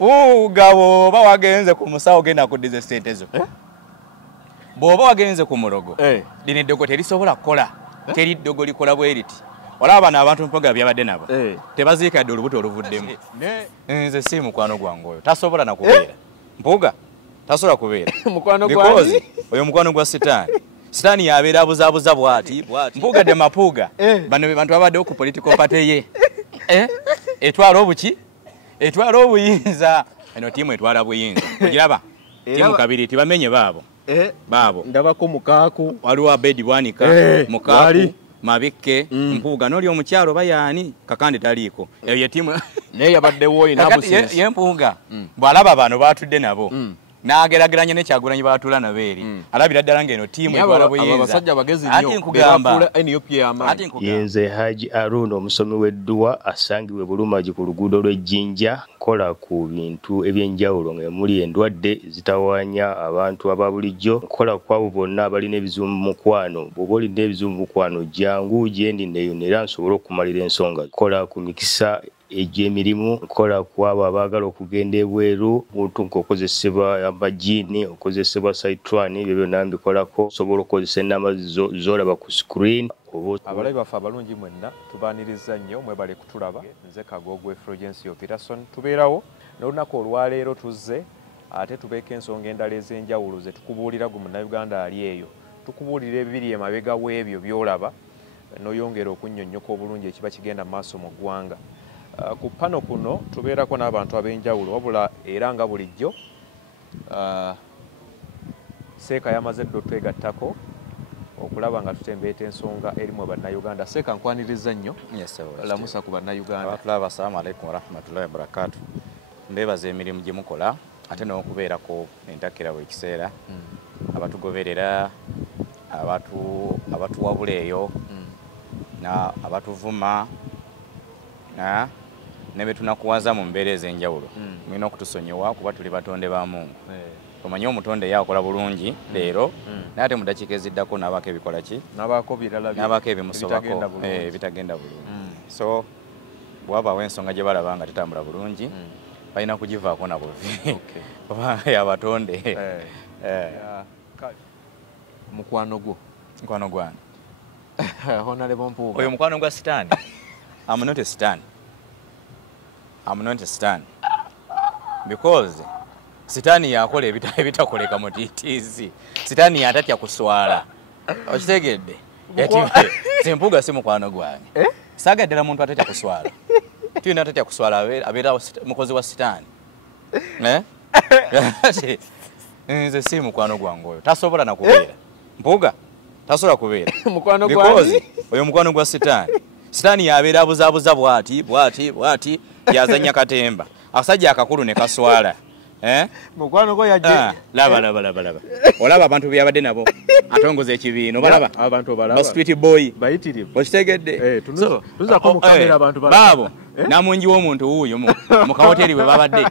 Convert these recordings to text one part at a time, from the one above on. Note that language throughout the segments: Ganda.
Ugabo bawagenze ku musawo genda kuddiza sente zo. Bwoba wagenze ku mulogo. Lino eddogo terisobola kukola. Teri ddogo likola bweriti. Olaba n'abantu mpoga byabadde nabo. Tebaziika dde olubuto oluvuddemu. Nze si mukwano gwange oyo. Tasobola na kubeera. Mpoga tasobola kubeera. Mukwano gwange. Oyo mukwano gwa sitaani. Sitaani yabeera abuzabuza bwati. Mpoga de mapuga. Bano bantu babadde ku political party ye. Etwala obuki? Etwala obuyinza. Eno tiimu etwala buyinza. Ogiraba? Tiimu kabiri tibamenye baabo. Baabo. Ndabako Mukaaku. Waliwo Abedi Bwanika, Mukaaku, Mabikke, Mpuuga n'oli omukyalo bayaani kakande taliiko. Eyo ye tiimu naye yabaddewo ina business. Ye Mpuuga. Bw'alaba bano baatudde nabo. N'agerageranya ne Kyagulanyi baatula nabo eri. Alabira ddala ng'eno tiimu etwala buyinza. Abasajja bagezi nnyo. Bebafuula NUP y'amaanyi. Yenze Haji Arun omusomi w'edduwa asangibwe Bulumagi ku luguudo lw'Ejjinja kola ku bintu ebyenjawulo ng'emuli endwadde zitawaanya abantu aba bulijjo kola kwabo bonna abalina ebizibu mu mukwano bw'oba olina ebizibu mu mukwano jangu gyendi neeyonera nsobole okumalira ensonga kola ku mikisa egy'emirimu kola kwabo abaagala okugenda ebweru muntu ng'okozesebwa amajiini okozesebwa saitwani ebyo byonna mbikolako osobola okukozesa ennamba z'olaba ku screen. Abalabi baffe abalungi mwenna tubaaniriza nnyo mwebale kutulaba nze Kagogo Fulgence Peterson tubeerawo n'olunaku olwaleero tuzze ate tubeeko ensonga endala ez'enjawulo ze tukubuulira gu munnayuganda ali eyo tukubuulira ebibiri emabega w'ebyo by'olaba n'oyongera okunnyonnyoka obulungi ekiba kigenda mu maaso mu ggwanga. Ku pano kuno tubeerako n'abantu ab'enjawulo wabula era nga bulijjo Seeka yamaze ddo twegattako okulaba nga tutembeeta ensonga erimu bannayuganda. Seeka nkwaniriza nnyo. Lamusa ku bannayuganda. Abatulaba assalamu alaikum warahmatullahi wabarakatuh. Mbebaza emirimu gye mukola ate n'okubeerako entakira bw'ekiseera abatugoberera abatuwabula eyo abatuvuma ne be tunakuwaza mu mbeera ez'enjawulo mulina okutusonyiwa kuba tuli batonde ba Mungu. Omanyi omutonde yakola bulungi leero naye ate mu ddakiika eziddako n'abaako ebikola ki n'abaako ebimusobako ebitagenda bulungi. So bw'abaawo ensonga gye balaba nga tetambula bulungi balina kugivaako na buvi oba yabatonde. Mukwano gwange Honorable Mpuuga oyo mukwano gwa sitaani. I'm not a stan. I'm not a stan. Because sitaani yakola ebitakoleka mu TTC. Sitaani yatatya kuswala. Okitegedde? Yati Mpuuga si mukwano gwange. Saagaddala muntu atatya kuswala. Tuyina atatya kuswala abeera mukozi wa sitaani. Nze si mukwano gwange oyo. Tasobola na kubeera. Mpuuga tasobola kubeera. Mukwano gwange. Oyo mukwano gwa sitaani. Sitaani yabeera abuzabuza bwati yazanya katemba. Akasajja akakulu ne kaswala. Mukwano gwo yajje. Laba. Olaba abantu byabadde nabo. Atongoza ekibiino balaba. Abantu balaba. Ba street boy. Bayitirivu. Okitegedde? Tuza ko mu kamera abantu balaba. Baabo. Namungi w'omuntu wuuyo mu kawoteri bwe babadde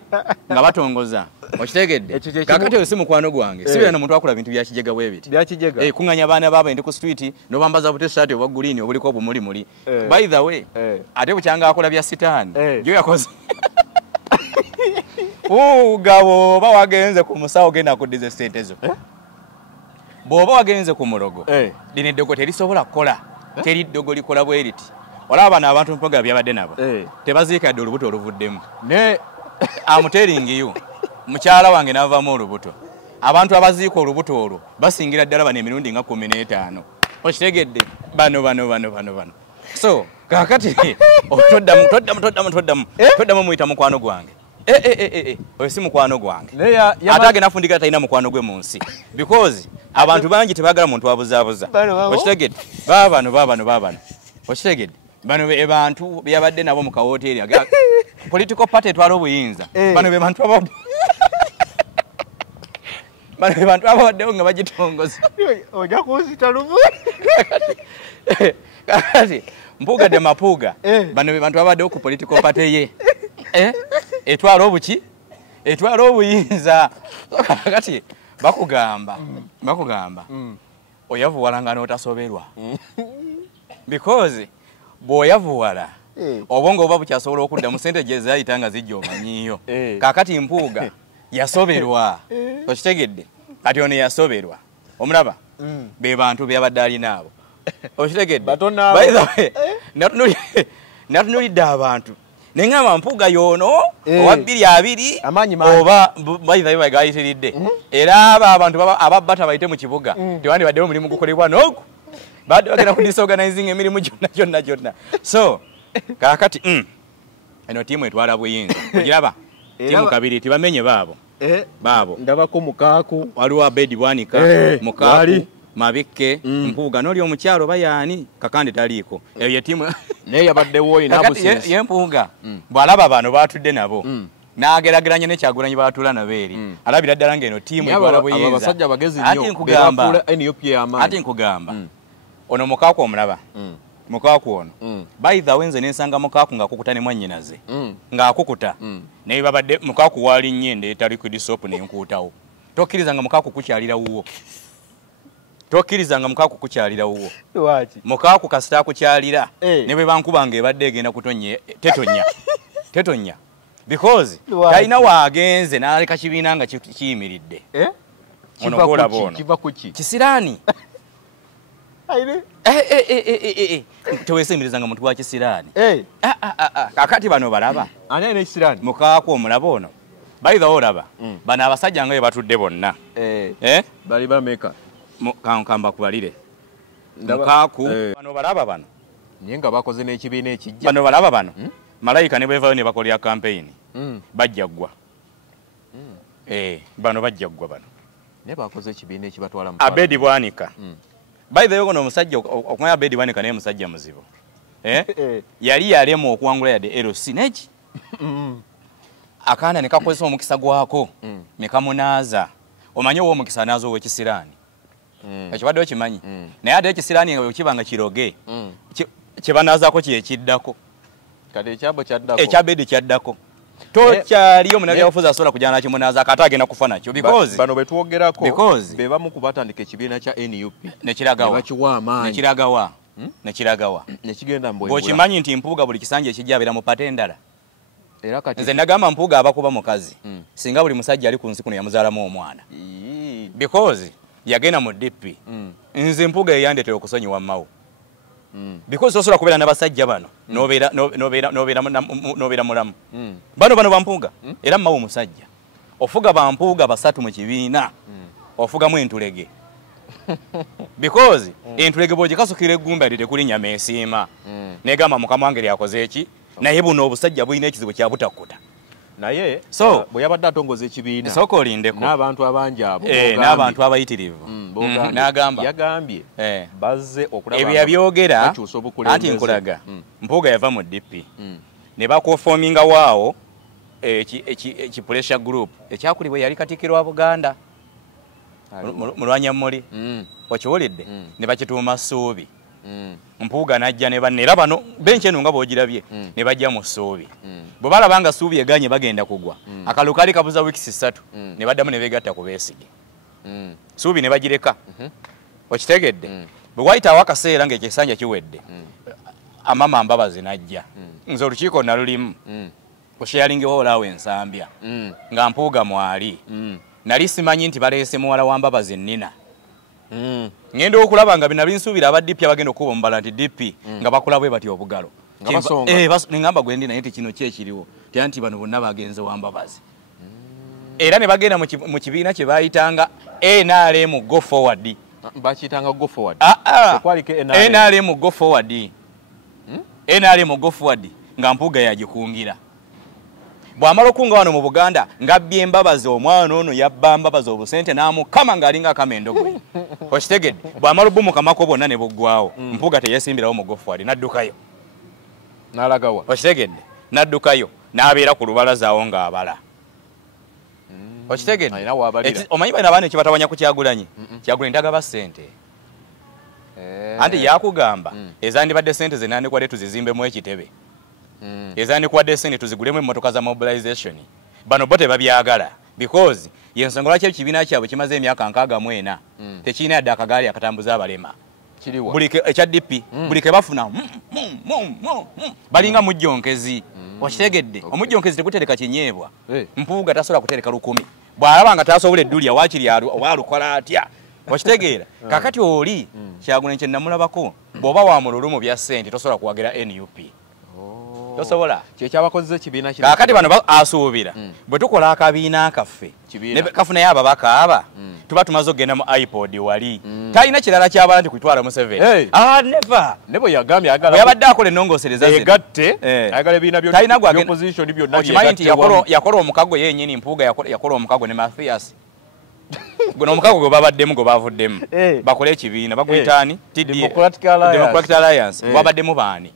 nga batongoza. Okitegedde? Kakati oyo si mukwano gwange. Sibeera n'omuntu akola bintu bya kijega bwe biti. Bya kijega. Kuŋŋanya abaana baabo ndi ku street n'obambaza buti shirt obwa green obuliko obumulimuli. By the way, ate bukyanga akola bya sitaani. Yo yakoze. Ugabo bawagenze ku musawo genda kuddiza sente zo. Bw'oba wagenze ku mulogo. Lino eddogo terisobola kukola. Teri ddogo likola bweriti. Olaba n'abantu mpoga byabadde nabo. Tebaziika dde olubuto oluvuddemu. I'm telling you. Mukyala wange n'avaamu olubuto. Abantu abaziika olubuto olwo basingira ddala bano emirundi nga 15. Okitegedde? Bano. So, kakati toddamu muyita mukwano gwange. Oyo si mukwano gwange. Ate agenda afundika talina mukwano gwe mu nsi. Because abantu bangi tebaagala muntu abuzaabuza. Okitegedde? Baabano. Okitegedde? Bano be bantu byabadde nabo mu kawoteri political party etwala obuyinza. Bano be bantu abadde abaddewo nga bagitongoza. Ojja kunsita lumu. Kati Mpuuga de mapuuga. Bano be bantu abaddewo ku political party ye. Etwala obuki? Etwala obuyinza. Kati bakugamba. Oyavuwala nga n'otasoberwa. Because bw'oyavuwala obwongo oba bukyasobola okudda mu ssente gye zaayita nga zijja omanyiiyo kaakati Mpuuga yasoberwa okitegedde kati ono yasoberwa omulaba be bantu byabadde alina abo okitegedde natunulidde abantu neŋŋamba Mpuuga y'ono owa 220 oba bayithayo gayitiridde era abo abantu ababba tabayite mu kibuga tewandibaddewo omulimu gukolebwa n'ogu badde bagenda ku disorganizing emirimu gyonna so kaakati eno tiimu etwala buyinza ogiraba tiimu kabiri tibamenye baabo ndabako Mukaaku waliwo Abedi Bwanika Mukaaku Mabikke Mpuuga n'oli omukyalo bayaani Kakande taliiko eyo ye tiimu naye yabaddewo inabusensi ye Mpuuga bw'alaba bano baatudde nabo n'agerageranya ne Kyagulanyi baatula nabo eri alabira ddala ng'eno tiimu etwala buyinza abasajja bagezi nnyo bebafuula NUP y'amaanyi ate nkugamba ono Mukaaku omulaba Mukaaku ono by the way nze nensanga Mukaaku ng'akukuta ne mwannyinaze ng'akukuta naye babadde Mukaaku waali nnyende eta liquid soap nenkuutawo tokkirizanga Mukaaku kukyalira wuwo tokkirizanga Mukaaku kukyalira wuwo Mukaaku kasita akukyalira ne bwe bankubanga ebadde egenda kutonnya tetonya because talina waagenze n'aleka kibiina nga kiyimiridde ono golaba ono kisiraani teweesimirizanga muntu wa kisiraani kakati bano balaba Mukaaku omulaba ono bayitha olaba bano abasajja nga bwe batudde bonna bali bameka kamba kubalire Mukaaku bano balaba bano naye nga bakoze n'ekibiina ekijja bano balaba bano malayika ne bwevayo ne bakolera campaign bajja ggwa bano bajja ggwa bano ne bakoze ekibiina ekibatwala mu Abedi Bwanika by the way ono omusajja okumanya Abedi Bwanika naye musajja muzibu yali yalema okuwangula yadde LC neki akaana ne kakozesa omukisa gwako ne kamunaaza omanye wo omukisa naazo ow'ekisiraani ekibadde okimanyi naye ate ekisiraani nga kibanga kiroge kyebanaazaako kyekiddako kati ekyabo kyaddako ekyabedi kyaddako tokyali omunabyabufuzi asobola kujana kimunaaza akate agenda kufa nakyo because bano betwogerako be bamu kubatandika ekibiina kya NUP nekiragawa nekigenda mbwe bw'okimanyi nti Mpuuga buli kisanja ekijja abeera mu pate endala era kati nze nagamba Mpuuga abakuba mukazi singa buli musajja ali ku nsi kuno yamuzaalamu omwana because yagenda mu DP nze Mpuuga yeyandetera okusonyiwa mmawo because osobola kubeera n'abasajja bano n'obeera mulamu bano ba Mpuuga era mmawo omusajja ofuga ba Mpuuga basatu mu kibiina ofugamu entulege because entulege bw'ogikasukira eggumba ati tekuli nyama esiima negamba mukama wange yakoze eki naye buno obusajja bulina ekizibu kya butakkuta naye bwe yabadde atongoza ekibiina sooka olindeko n'abantu abangi abo n'abantu abayitirivu n'agamba yagambye bazze okulaba ebyo yabyogera anti nkulaga Mpuuga yava mu DP ne bakofoominga waawo eki-pressure group ekyakulibwa yali Katikkiro wa Buganda mulwanyamuli okiwulidde ne bakituuma Ssuubi Mpuuga najja ne banne era bano benchi eno nga bw'ogirabye ne bajja mu Ssuubi bwe balaba nga Ssuubi eganye bagenda kugwa akalu kaali kabuza wiikisi 3 ne baddamu ne beegatta ku Besigye Ssuubi ne bagireka okitegedde bwe wayitawo akaseera ng'ekisanja kiwedde amama Mbabazi najja nze olukiiko nalulimu kusharingewo olaawo ensambya nga Mpuuga mwali nali simanyi nti baleese muwala wa Mbabazi Nina ngenda okulaba nga bina binsuubira aba DP abagenda okuba omubala nti DP nga bakola bwe bati obugalo nengamba gwendi naye tikino kyekiriwo tyanti bano bonna bagenze wa Mbabazi era ne bagenda mu kibiina kye bayitanga NRM go forward bakiyitanga go forward NRM go forward NRM go forward nga Mpuuga yagikungira bw'amala okunga wano mu Buganda ngabbye Mbabazi omwana ono yabba Mbabazi obusente n'amukama ng'alinga akamendo gwe okitegedde bw'amala obbumukamako bonna ne buggwawo Mpuuga teyesimbirawo mu gofuwali n'addukayo n'alagawa okitegedde n'addukayo n'abeera ku lubalaza awo ng'abala okitegedde omanyi balina abaana ekibatabanya ku Kyagulanyi Kyagulanyi ntagaba ssente anti yakugamba ezandibadde ssente ze nandikwadde tuzizimbemu ekitebe ezandikwadde ssente tuzigulemu emmotoka za mobilization bano bo tebabyagala because yensonga lwaki ekibiina kyabwe kimaze emyaka 64 tekirina yadde akagaali akatambuza abalema bulike ekya DP bulike bafuna balinga mujjonkezi wakitegedde omujjonkezi tekutereka kinyeebwa mpuuga tasobola kutereka 10 bw'alaba nga tasobola eddulya waakiri waalukola atya wakitegeera kakati oli Kyagulanyi kye namulabako bw'oba wamululumu bya ssente tosobola kuwagira NUP tosobola kyekyabakozesa ekibiina kakati bano asuubira bwe tukola akabiina kaffe kafunayo ababaka aba tuba tumaze okgenda mu iPod wali talina kirala kyabala nti kwitwala mu 7 never nebo yagambye yabadde akola ennongosereza egatte ayagala ebiina by'opposition byonna okimanyi nti yakola omukago yennyini Mpuuga yakola omukago ne Mathias guno omukago gwe babaddemu gwe bavuddemu bakole ekibiina baguyitaani Democratic Alliance babaddemu baani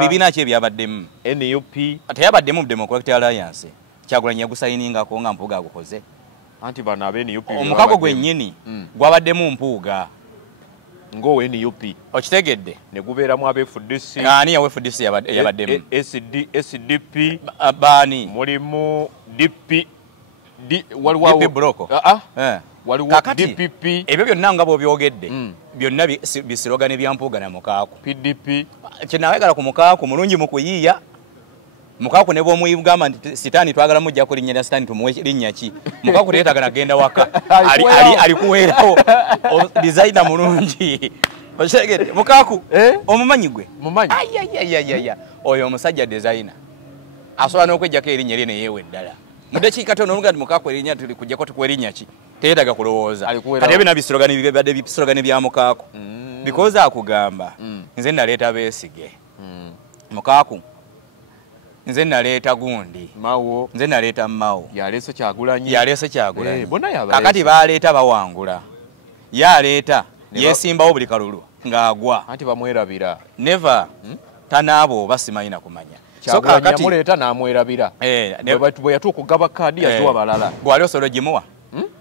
bibiina ki ebyabaddemu NUP teyabaddemu Democratic Alliance Kyagulanyi yagusayiningako nga Mpuuga agukoze anti bano abe NUP omukago gwennyini gwabaddemu Mpuuga ngo NUP okitegedde ne gubeeramu abe FDC ani yawe FDC yabaddemu SDP baani mulimu DP waliwo broko waliwo DPP ebyo byonna nga bw'obyogedde byonna bisirogane bya Mpuuga na Mukaaku PDP kyenawegala ku Mukaaku mulungi mu kuyiiya Mukaaku ne bw'omuyigamba nti sitaani twagala mujja kulinnya lya sitaani tumuwe linnya ki Mukaaku teyeetaaga nagenda waka alikuweerawo designer mulungi okitegedde Mukaaku omumanyi gwe oyo omusajja designer asobola n'okwejjako erinnya lye neyeewa eddala mudakiika tono oluga nti Mukaaku erinnya tuli kujjako tukwerinnya ki teyeetaaga kulowooza kati ebyo nabisirogane bibadde bisirogane bya Mukaaku because akugamba nze naleeta Beesige Mukaaku nze naleeta gundi mawo nze naleeta Mao yaleese Kyagulanyi kakati baleeta bawangula yaleeta yesimbawo buli kalulu ng'agwa anti bamwerabira never tanaabo basimanyi na kumanya so kakati yamuleeta n'amwerabira bwe yatuuka okugaba kaadi yaziwa balala gwali osolo gimuwa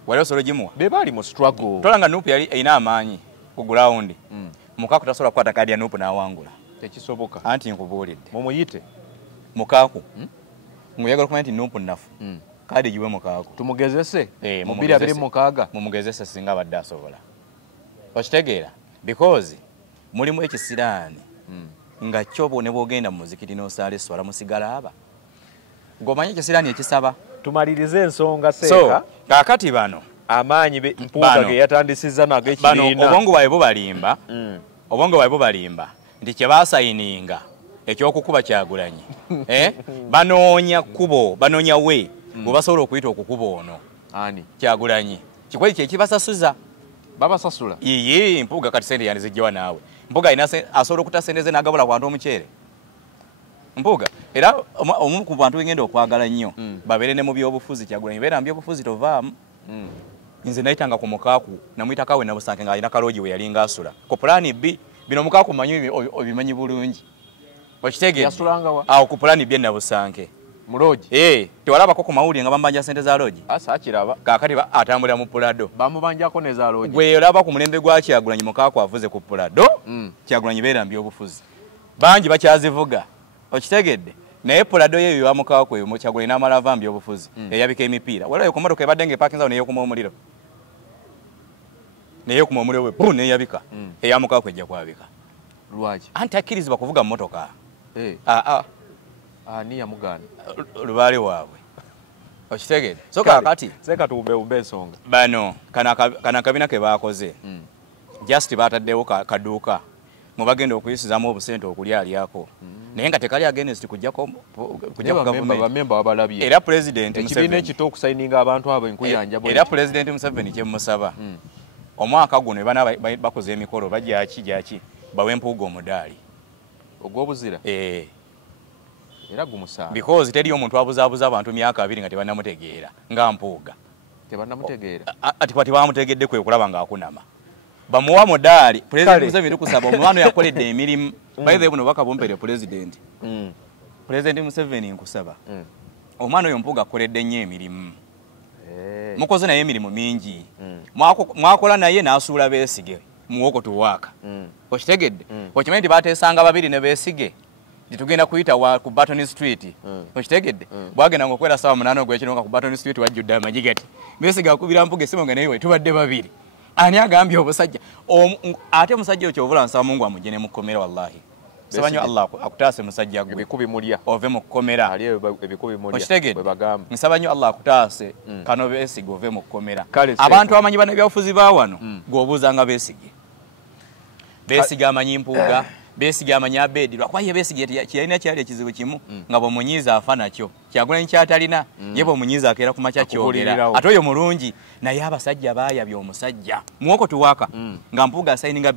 wali osolo gimuwa be baali mu struggle tolanga Nuupu yali erina amaanyi ku ground Mukaaku tasobola kukwata kaadi ya Nuupu n'awangula tekisoboka anti nkubuulidde mumuyite Mukaaku nguyagala okumanya nti Nuupu nnafu kaadi giwe Mukaaku tumugezese mu 2026 mumugezese singa abadde asobola okitegeera because mulimu ekisiraani nga kyobo ne bwogenda mu muzikiti n'osaala esswala musigala aba ng'omanyi ekisiraani ekisaba tumalirize ensonga seeka kaakati bano amaanyi Mpuuga ge yatandisizza nago ekibiina obwongo bwabwe bubalimba nti kye baasayininga ekyokukuba Kyagulanyi banoonya kkubo banoonya we bwe basobola okuyita okukuba ono ani Kyagulanyi kikweli kyekibasasuza babasasula yiyi Mpuuga kati sente yandiziggyawa naawe Mpuuga asobola okuta sente ze n'agabula ku bantu omuceere Mpuuga era omu ku bantu wengenda okwagala nnyo babeere ne mu byobufuzi Kyagulanyi beera mu byobufuzi tovaamu nze nayitanga ku Mukaaku namuyitakawe nabusanke ng'alina kaloogi we yalinga asula ku pulaani B bino Mukaaku manyi obimanyi bulungi okitegeedde awo ku pulaani B nabusanke mu loogi tewalabako ku mawulire nga bambanja sente za loogi akiraba kaakati atambulira mu pulado bamubanjako ne za loogi gwe olaba ku mulembe gwa Kyagulanyi Mukaaku avuze ku pulado Kyagulanyi beera mu byobufuzi bangi bakyazivuga okitegedde naye pulado yeyo ya Mukaaku eyo Kyagulanyi n'amala ava mu byobufuzi eyabika emipiira walayo ku motoka ebadde ng'epaakinzawo neyeekuma omuliro neyeekuma omuliro we bu neyabika eya Mukaaku ejja kwabika lwaki anti akkirizibwa kuvuga mu motoka ani yamugaana lubaale waabwe okitegedde so kaakati seeka tuwumbeewumbe ensonga bano kana akabina ke baakoze just baataddewo kaduuka mwe bagenda okuyisizaamu obusente okulyako naye nga tekali against kujjako bamemba wabalabye era President ekibiina ekito okusayininga abantu abo enkuyanja era President Museveni kyemusaba omwaka guno bana bakoze emikolo bajaki bawe Mpuuga omudaali ogw'obuzira era gumusanga because teri omuntu abuzaabuza abantu myaka 2 nga tebannamutegeera nga Mpuuga tebannamutegeera ati kwati bamutegedde kwe kulaba ng'akunama bamuwa mudaali President Museveni kusaba omwana yakoledde emirimu by the way buno bakabumpere President President Museveni nkusaba omwana oyo Mpuuga akoledde nnyo emirimu mukoze naye emirimu mingi mwakola naye n'asuula Beesige muwoko tuwaaka okitegedde okimanyi nti baateesanga babiri ne Beesige tugenda kuyita ku Button Street okitegedde bwagenda ngokwera sawa 8 ogwekiro nga ku Button Street wajjudde amagigati Beesige akubira Mpuuga essimu nga naye we tubadde babiri ani agambye obusajja ate musajja okyovula nsaba Mungu amugene mu kkomera wallahi sabanyo Allah akutaase musajja gwe ebikubi mulya ove mu kkomera ali ebikubi mulya bwe bagamba nsabanyo Allah akutaase kano Besigye ove mu kkomera abantu amanyi bana byafuzi ba wano gwobuuza nga Besigye amanyi mpuuga Besigye amanyi Abedi lwakuba Besigye kiyalina kyali ekizibu kimu nga bw'omunyiiza afa nakyo Kyagulanyi kyatalina ye bw'omunyiiza akeera ku makya kyogera ate oyo mulungi naye abasajja baayabye omusajja muwoko tuwaka nga mpuuga asayininga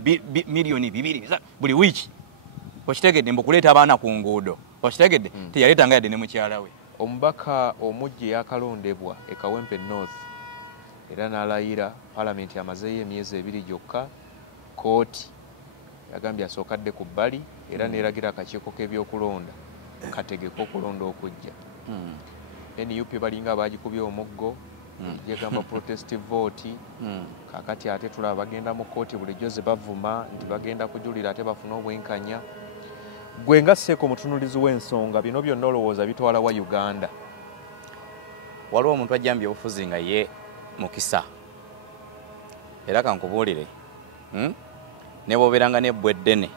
miliyoni 2 buli wiiki okitegedde mbukuleeta abaana ku nguudo okitegedde teyaleetanga yadde ne mukyala we omubaka omujje yakalondebwa e Kawempe North era n'alayira palamenti amazeeyo emyezi 2 gyokka kooti yagambye asookadde ku bbali era neeragira akakiiko k'ebyokulonda kategeka okulonda okujja NUP balinga abagikubye omuggo yagamba protestive vote kakati ate tulaba bagenda mu kooti bulijjo ze bavuma nti bagenda kujulira ate bafuna obwenkanya gwe nga Seeko mutunulizi w'ensonga bino byonna olowooza bitwala wa Uganda waliwo omuntu ajjambye obufuzi nga ye mukisa era kankubuulire ne bw'obeeranga n'ebbwa eddene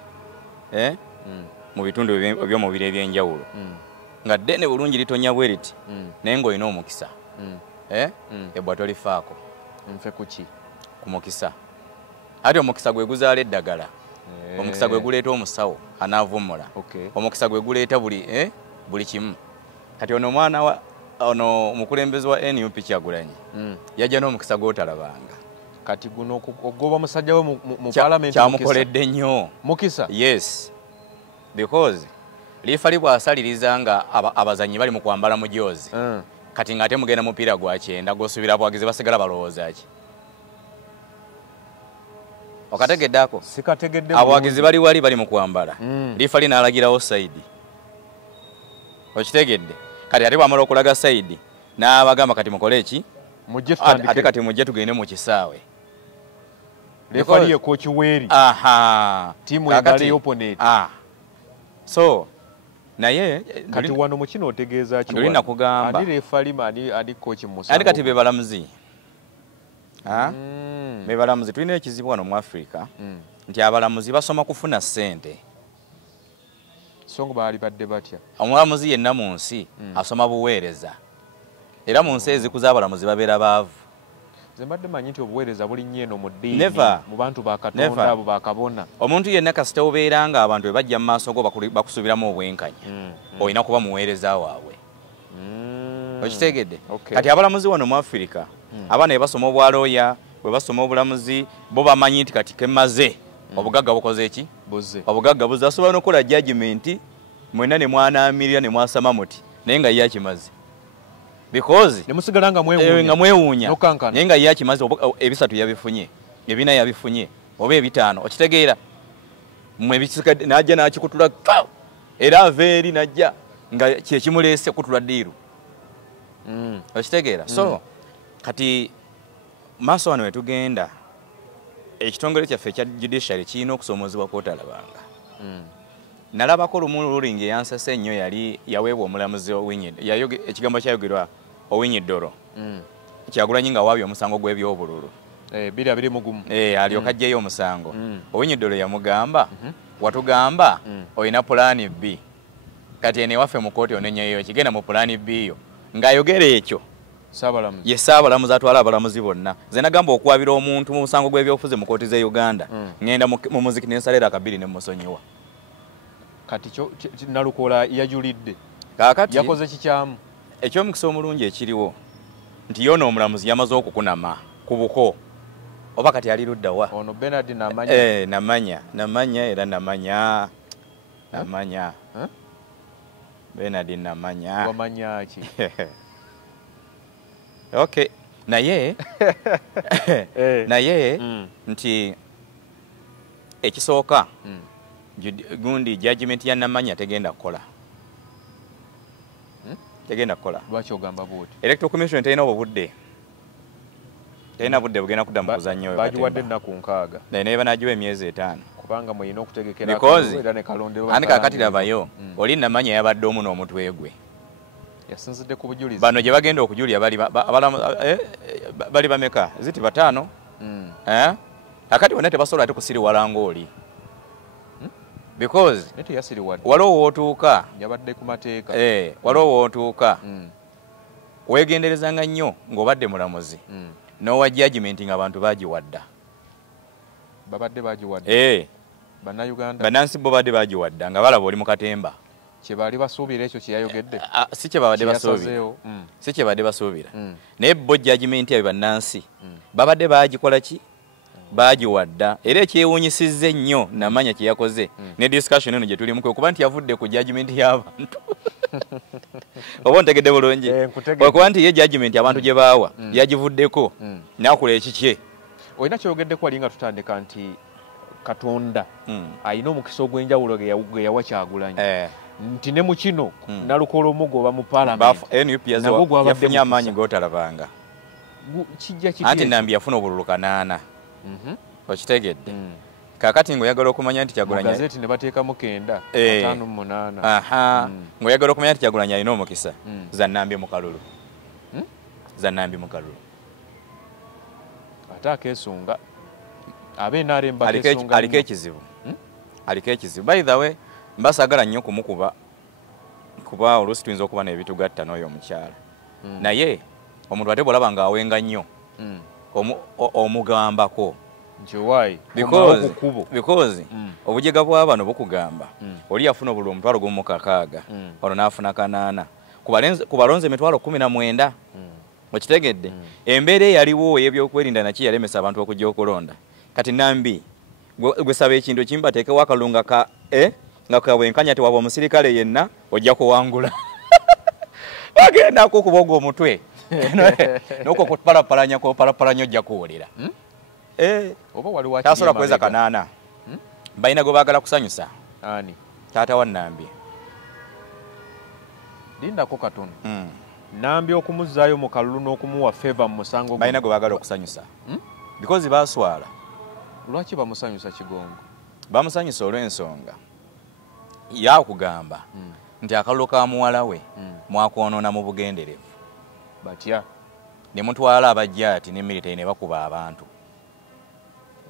mu bitundu eby'omubiri eby'enjawulo nga ddene bulungi litonya bwe riti naye ng'olina omukisa ebbwa tolifaako nfe kuki ku mukisa ate omukisa gwe guzaala eddagala omukisa gwe guleeta omusawo anaavumula omukisa gwe guleeta buli kimu kati ono omwana ono omukulembeze wa NUP Kyagulanyi yajja n'omukisa gw'otalabanga kati guno ogoba musajja we mu parliament kyamukoledde nnyo mukisa yes because liifali bw'asaliriza nga abazanyi bali mu kwambala mujoozi kati ng'ate mugenda mupiira gwa kyenda gw'osuubira abawagizi basigala balowooza ki okategeddako sikategedde abawagizi bali wali bali mu kwambala liifali n'alagirawo sayidi okitegedde kati ate bw'amala okulaga sayidi n'abagamba kati mukole eki ate kati mujje tugende mu kisaawe liifali ye kochi weeri tiimu egala opponent so naye kati wano mu kino otegeeza ki ndolina kugamba andi liifali andi kochi musango andi kati be balamuzi be balamuzi tulina ekizibu wano mu Africa nti abalamuzi basoma kufuna ssente songo baali badde batya omulamuzi yenna mu nsi asoma buweereza era mu nsi ezikuza abalamuzi babeera baavu nze mbadde manyi nti obuweereza buli nnyo eno mu ddiini mu bantu ba Katonda abo bakabona omuntu yenna kasita obeera nga abantu be bajja mu maaso go bakusuubiramu obwenkanya olina kuba muweereza waabwe okitegedde kati abalamuzi wano mu Africa abaana bwe basoma obwalooya bwe basoma obulamuzi bo bamanyi nti kati kemaze obugagga bukoze eki obugagga buze asobola n'okukola judgment mwenna ne mwanaamirira ne mwasama muti naye nga ye akimaze because nemusigala nga mwewuunya naye nga ye akimaze ebisatu yabifunye ebina yabifunye oba ebitaano okitegeera mmwe ebisigadde n'ajja n'akikutula era ava eri n'ajja nga kyekimuleese kutula ddiiru okitegeera so kati maaso wano wetugenda ekitongole kyaffe ekya judiciary kirina okusoomozebwa kwotalabanga nalabako lumu ruling eyansase ennyo yali yaweebwa omulamuzi ekigambo kyayogerwa Owinyi-Dolo Kyagulanyi nga waabye omusango gw'ebyobululu alyoka ajjeyo omusango Owinyi-Dolo yamugamba watugamba olina pulaani B kati ene waffe mu kooti onenyeyo ekigenda mu pulaani B yo ng'ayogera ekyo ye saabalamuzi atwala abalamuzi bonna nze nagamba okwabira omuntu mu musango gw'ebyobufuzi mu kooti ze Uganda ngenda mu muziki n'ensalera akabiri ne musonyiwa kati Nalukola yajulidde kakati yakoze kikyamu ekyomukisa omulungi ekiriwo nti yoona omulamuzi yamaze okukunama ku buko oba kati ali ludda wa ono Bernard namanya era namanya Bernard namanya wamanya ki okay naye nti ekisooka gundi judgment ya namanya tegenda kukola lwaki ogamba bwoti electoral commission terina obudde terina budde bugenda kudda mu kuzannya oyo bagiwadde ennaku 6 naye banagiwa emyezi 5 kubanga muyina okutegekera era ne kalondero ani kakati labayo oli namanya yabadde omu n'omutwe gwe yasinzidde ku bujulizi bano gye bagenda okujulira bali bameka ziti 5 Kakati wonna tebasobola ate kusiriwala ng'oli. Because nete yasiriwadde waliwo wootuuka yabadde ku mateeka waliwo wootuuka weegenderezanga nnyo ng'obadde mulamuzi n'owa judgment ng'abantu baagiwadda. babadde baagiwadde bannayuganda bannansi bo badde baagiwadda nga balaba oli mu katemba. kye baali basuubira ekyo kye yayogedde si kye babadde basuubira si kye babadde basuubira naye bo judgment yabe bannansi babadde baagikola ki baagiwadda era ekyewuunyisizza ennyo namanya kye yakoze ne discussion eno gye tulimu kwe kuba nti yavudde ku judgment y'abantu oba ontegedde bulungi okuba nti ye judgment abantu gye baawa yagivuddeko n'akola ekikye. olina kyoyogeddeko wali nga tutandika nti Katonda alina omukisa ogw'enjawulo ge yawa Kyagulanyi nti ne mu kino nalukoola omugo oba mu NUP yafunye amaanyi g'otalabanga anti Nambi yafuna obululu 8 okitegedde kakati ng'oyagala okumanya nti Kyagulanyi gazeti ne bateekamu 9 5 mu 8 ng'oyagala okumanya nti Kyagulanyi alina omukisa za Nambi mu kalulu za Nambi mu kalulu ate akeesunga abeNRM bakeesunga aliko ekizibu aliko ekizibu. By the way mbasagala nnyo kumukuba kuba oluusi tuyinza okuba n'ebitugatta n'oyo omukyala naye omuntu ate bw'olaba ng'awenga nnyo omugambako because obujega bw'abano bukugamba oli yafuna obululu 16,000 ono n'afuna 8 ku balonze 19,000 okitegedde embeera eyaliwo ey'ebyokwerinda naki yalemesa abantu okujja okulonda. Kati Nambi gwe saba ekintu kimu bateekewo akalunga nga kawenkanya tewaba omusirikale yenna ojja kuwangula bagenda kukuboga omutwe nokwo kupalapalanya kopalapalanya ojja kuwulira oba waliwo tasobola kuweza 8 balina gwe baagala kusanyusa ani taata wa Nambi lindako katono Nambi okumuzzaayo mu kalulu n'okumuwa favor mu musango balina gwe baagala okusanyusa because baswala. Lwaki bamusanyusa Kigongo? Bamusanyusa olw'ensonga yakugamba nti akalulu ka muwala we mwakwonoona mu bugenderevu batya ne mutwala abajjaati ne military ne bakuba abantu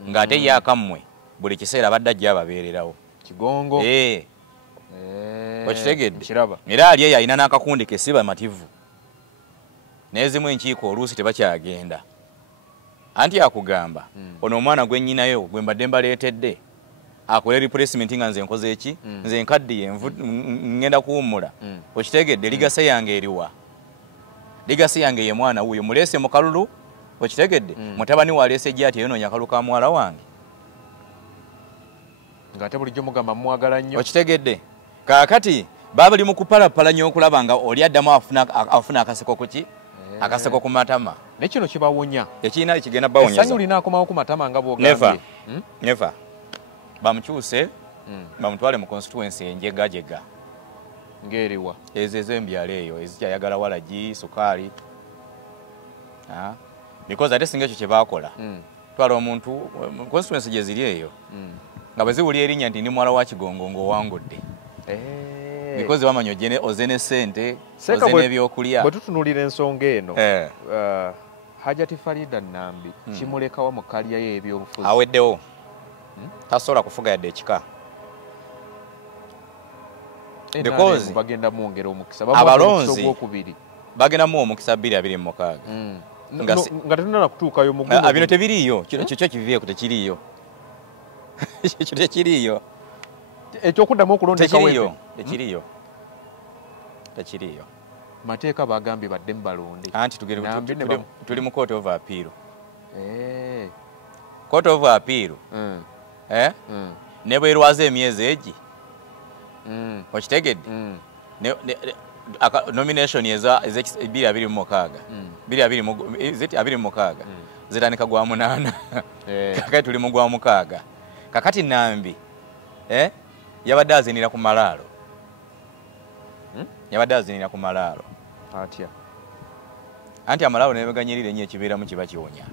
ng'ate yakammwe buli kiseera badde ajja ababeererawo Kigongo okitegedde era ali eyo alina n'akakundi ke si bamativu n'ezimu enkiiko oluusi tebakyagenda anti akugamba ono omwana gwe nnyinayo gwe mbadde mbaleetedde akola replacement nga nze nkoze eki nze nkaddiye ngenda kuwummula okitegedde ligase yange eriwa ligase yange ye mwana wuyo muleese mu kalulu okitegedde mutabani waleese ejjaati eyonoonya akalulu ka muwala wange ng'ate bulijjo mugamba mwagala nnyo okitegedde kaakati baabali mu kupalapalanya okulaba nga oli addamu afuna akaseko kuki akaseko ku matama nekino kibawonya ekirina kigenda bawonyeza essanyu lina akomawo ku matama nga bw'ogambye never bamukyuse bamutwale mu constituency enjegajega ng'eriwa ezo ez'embyalo eyo ezikyayagala walagi sukaali because ate singa ekyo kye baakola twala omuntu constituency gye ziri eyo nga bwe ziwulya erinnya nti ndi muwala wa Kigongo ng'owangudde because bamanya oze ne ssente oze n'ebyokulya bwe tutunuulira ensonga eno Hajati Farida Nambi kimulekawa mu kalya ye ebyobufuzi aweddewo tasobola kufuga yadde ekika because bagenda mwongera omukisa abalonzi bagenda mu omukisa 226 nga tetuna kutuukayo mu gumu bino tebiriiyo kyo kivieko tekiriiyo ekyo tekiriiyo ekyokuddamu okulonda tekiriiyo mateeka bagambye badde mubalonde anti tuli mu court of appeal court of appeal ne bwerwaza emyezi egi okitegedde nomination eza 226 zitandika gwa 8 kakati tuli mu gwa 6 kakati Nambi yabadde azinira ku malaalo atya anti amalaalo nebeganyirira ennyo ekibeeramu kiba kiwonya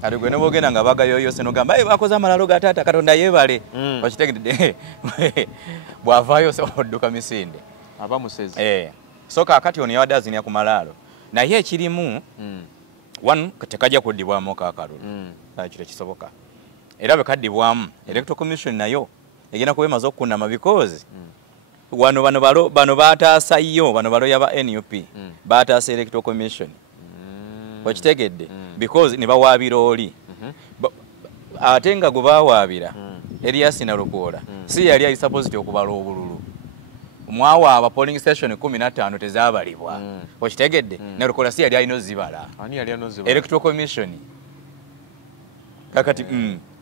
kati gwe ne bwogenda nga bagayoyose nogamba bakoze amalaalo ga taata Katonda yeebale okitegedde bw'avaayo odduka misinde aba musezi so kaakati ono yabadde azinira ku malaalo naye ekirimu one tekajja kuddibwamu kakalulu kino kisoboka era bwe kaddibwamu electoral commission nayo egenda kubemaza okukunama because bano bataasa yo bano baloya ba NUP bataasa electoral commission wakitegedde because ne bawaabira oli ate nga gwe bawaabira Elias Nalukoola si yali ali supposed okubala obululu mwawaaba polling station 15 tezaabalibwa wakitegedde Nalukoola si yali alina ozibala ani yali anozibala electoral commission kakati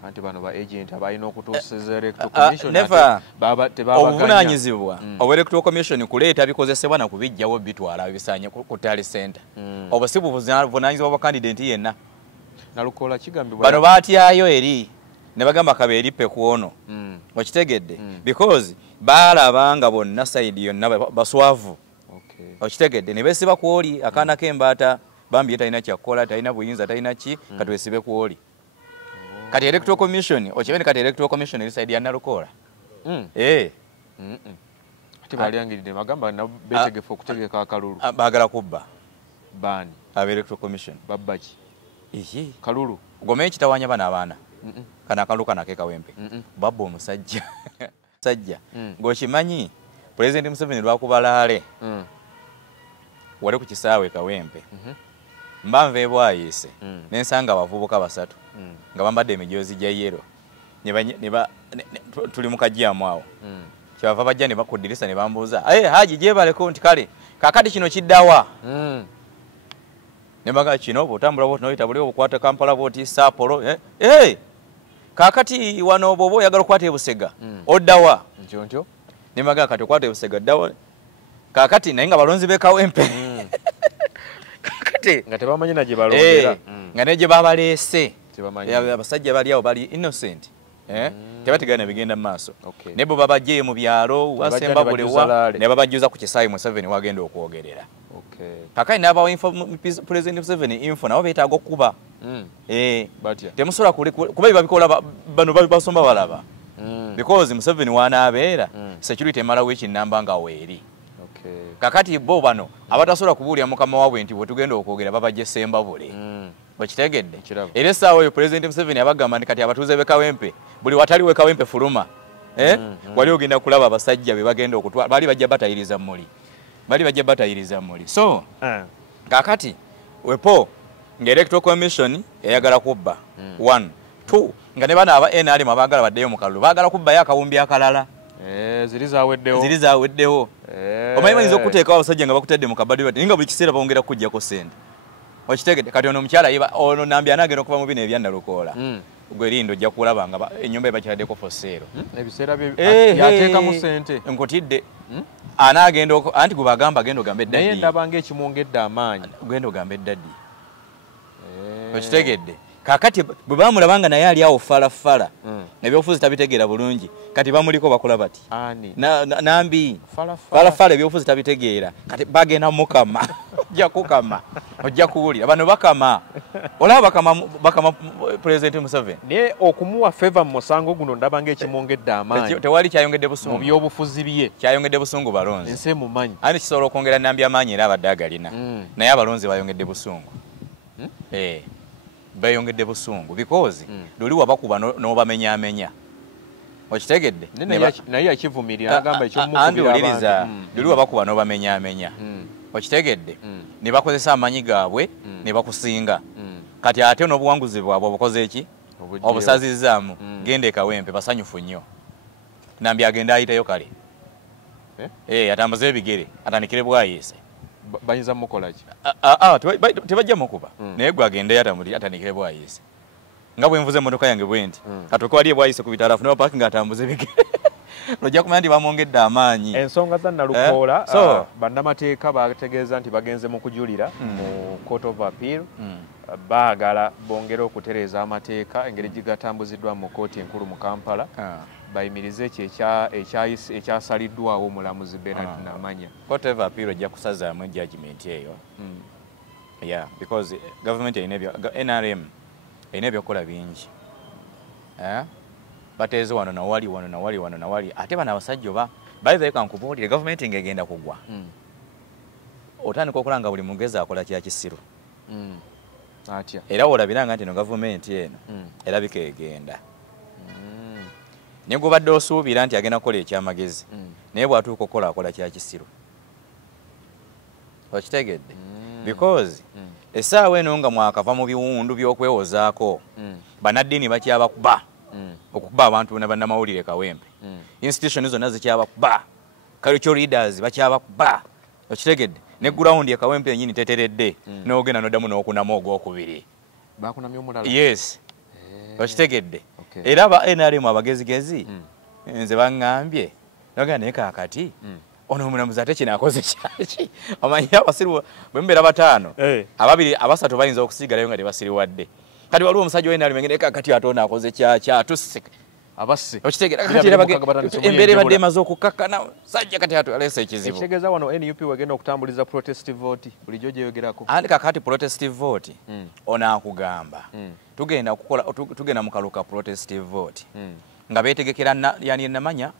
anti bano ba agent abalina okutuusiza electoral commission never obuvunaanyizibwa electoral commission kuleeta bikozesebwa na kubijjawo bitwala bisanya ku tally center obwo si buvunaanyizibwa bwa candidate yenna Nalukoola kigambibwa bano baatyayo eri ne bagamba kabeeri pekuono wakitegedde because baalaba bonna side yonna baswavu wakitegedde ne beesiba ku oli akaana k'embaata bambi talina kyakukola talina buyinza talina ki katwesibe ku oli kati electoral commission okibene kati electoral commission eri side ya Nalukoola ate balyangiridde bagamba na betegefu okutegeka akalulu baagala kubba baani aba electoral commission babbaki kalulu gome kitawanya bana abaana kana akalulu kana kekawempe babba omusajja sajja ng'okimanyi President Museveni lwakubalaale wali ku kisaawe kawempe mbanva ebwayise n'ensanga abavubuka basatu nga bambadde emijoozi gya yero tuli mu kajjaamu awo kyebava bajja ne bakuddirisa ne bambuuza haji gyebaleko nti kale kakati kino kiddawa ne baga kino bw'otambula bw'oti noyita buli obukwata Kampala bw'oti Sapporo kakati wano oba oyagala okukwata ebusega oddawa ntyontyo ne baga kati okwata ebusega oddawa kakati naye nga balonzi b'ekawempe kakati nga tebamanyi na gye balondera nga ne gye babaleese abasajja bali awo bali innocent tebategana bigenda mu maaso ne bo babajje mu byalo wasemba bulewa ne babajjuza ku kisaayi Museveni wagenda okwogerera kakati n'abawa President Museveni info nabo beetaaga okuba temusobola kuba babikola bano basomba balaba because Museveni wanaabeera security emalawo ekinnamba nga weeri kakati bo bano abatasobola kubuulira mukama waabwe nti bwe tugenda okwogera babajje semba bule bakitegedde era essaawa oyo President Museveni abagamba nti kati abatuuze b'ekawempe buli wataliwo ekawempe fuluma wali ogenda kulaba abasajja be bagenda okutwala bali bajja batayiriza muli so kakati wepo nga electoral commission eyagala kubba 1 2 nga ne bana aba NRM abagala baddeyo mu kalulu bagala kubbayo akawumbi akalala ziri zaaweddewo omanyi bayinza okuteekawo abasajja nga bakutedde mu kabadiro bati nga buli kiseera bongera kujjako sente okitegedde kati ono omukyala ono nambi anaagenda okuva mu bino ebya Nalukoola gwe lindo ojja kulaba nga ennyumba ebakyaladdeko for sale ebiseera yateekamu sente nkutidde anaagenda anti gwe bagamba agenda ogamba eddaddi naye ndaba ng'ekimwongedde amaanyi genda ogamba eddaddi okitegedde kakati bwe bamulaba nga naye ali awo falafala ebyobufuzi tabitegeera bulungi kati bamuliko bakola bati nambi falafala ebyobufuzi tabitegeera kati bagenda mukama ojja kukama ojja kuwulira bano bakama olaba bakama President Museveni naye okumuwa favor mu musango guno ndaba ng'ekimwongedde amaanyi tewali kyayongedde busungu mu byobufuzi bye kyayongedde busungu balonzi ensi emumanyi ani kisobola okwongera nambi amaanyi era abadde agalina naye abalonzi bayongedde busungu bayongedde busungu because luli wabakuba n'obamenyaamenya okitegedde naye yakivumirira agamba ekyomukubira luli wabakuba n'obamenyaamenya okitegedde ne bakozesa amanyi gaabwe ne bakusinga kati ate n'obuwanguzi bwabwe obukoze eki obusazizaamu genda ekawempe basanyufu nnyo nambi agenda ayiteyo kale atambuze ebigere atandikire bwayiise bayinza mukola ki tebajja mukuba naye gwe agendeyo atandikire bwayiise nga bwe nvuze emmotoka yange bwe nti atuuke wali bwayiise ku bitala afune paaki nga atambuze ebigere lojja kumanya nti bamwongedde amaanyi ensonga za Nalukoola bannamateeka bategeeza nti bagenze mu kujulira mu Court of Appeal baagala bongere okutereeza amateeka engeri gigatambuziddwa mu kooti enkulu mu Kampala bayimirize ekyasaliddwawo omulamuzi Bernard Namanya. Court of Appeal ojja kusazaamu judgment eyo because government NRM erina ebyokukola bingi bateeze wano nawali ate bano abasajja oba bayivayo kankubuulire gavumenti ng'egenda kugwa otandika okulanga buli mugezi akola kya kisiru atya era olabiranga nti no gavumenti eno erabika egenda ne gubadde osuubira nti agenda kukola ekyamagezi naye bw'atuuka okukola akola kya kisiru okitegedde because essaawa eno nga mwakava mu biwundu by'okwewozaako bannaddiini bakyabakuba okukuba abantu ne bannamawulire kawempe institution zonna zikyabakuba cultural leaders bakyabakuba okitegedde ne ground ya kawempe yennyini teteredde n'ogenda n'oddamu n'okunamu ogwokubiri bakunamya omulala yes okitegedde era aba NRM abagezigezi nze baŋŋambye nogenda naye kaakati ono omulamuzi ate kino akoze kyaki amanyi abasiru bwe mubeera bataano ababiri abasatu bayinza okusigalayo nga tebasiriwadde kati waliwo omusajja wa NRM ngene kaakati ate ono akoze kyaki atusse abasse okitegera kati embeera ebadde emaze okukakkana sajja kati aleese ekizibu ekitegeeza wano NUP wagenda okutambuliza protest vote bulijjo gyeyogerako andi kakati protest vote onaakugamba tugenda mu kaluka protest vote nga beetegekera yani namanya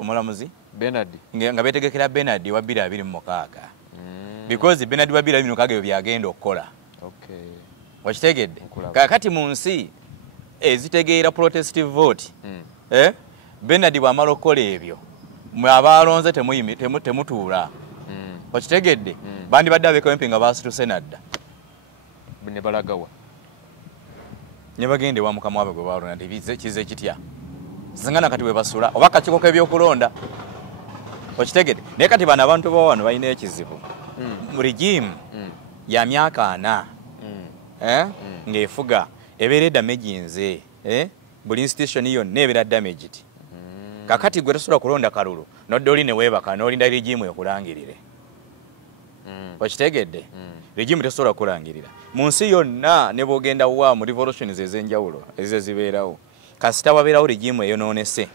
omulamuzi Bernard nga beetegekera Bernard wa 2026 because Bernard wa 2026 ebyo byagenda okukola wakitegedde kakati mu nsi ezitegeera protest vote Bernard bw'amala okukola ebyo mwe abalonze temutuula wakitegedde bandi badde abekawempe nga basituse nadda ne balagawa ne bagende wa mukama wabe gwe balonda nti kize kitya zingana kati we basula oba kakiiko k'ebyokulonda okitegedde naye kati bano abantu ba wano balina ekizibu mu regime ya myaka 4 ng'efuga ebeera damage buli institution yonna ebeera damaged kakati gwe tosobola kulonda kalulu nodde oli ne weebaka n'olinda regime ekulangirire okitegedde regime tesobola kulangirira mu nsi yonna ne bw'ogenda wa mu revolutions ez'enjawulo ezize zibeerawo kasita wabeerawo regime eyonoonese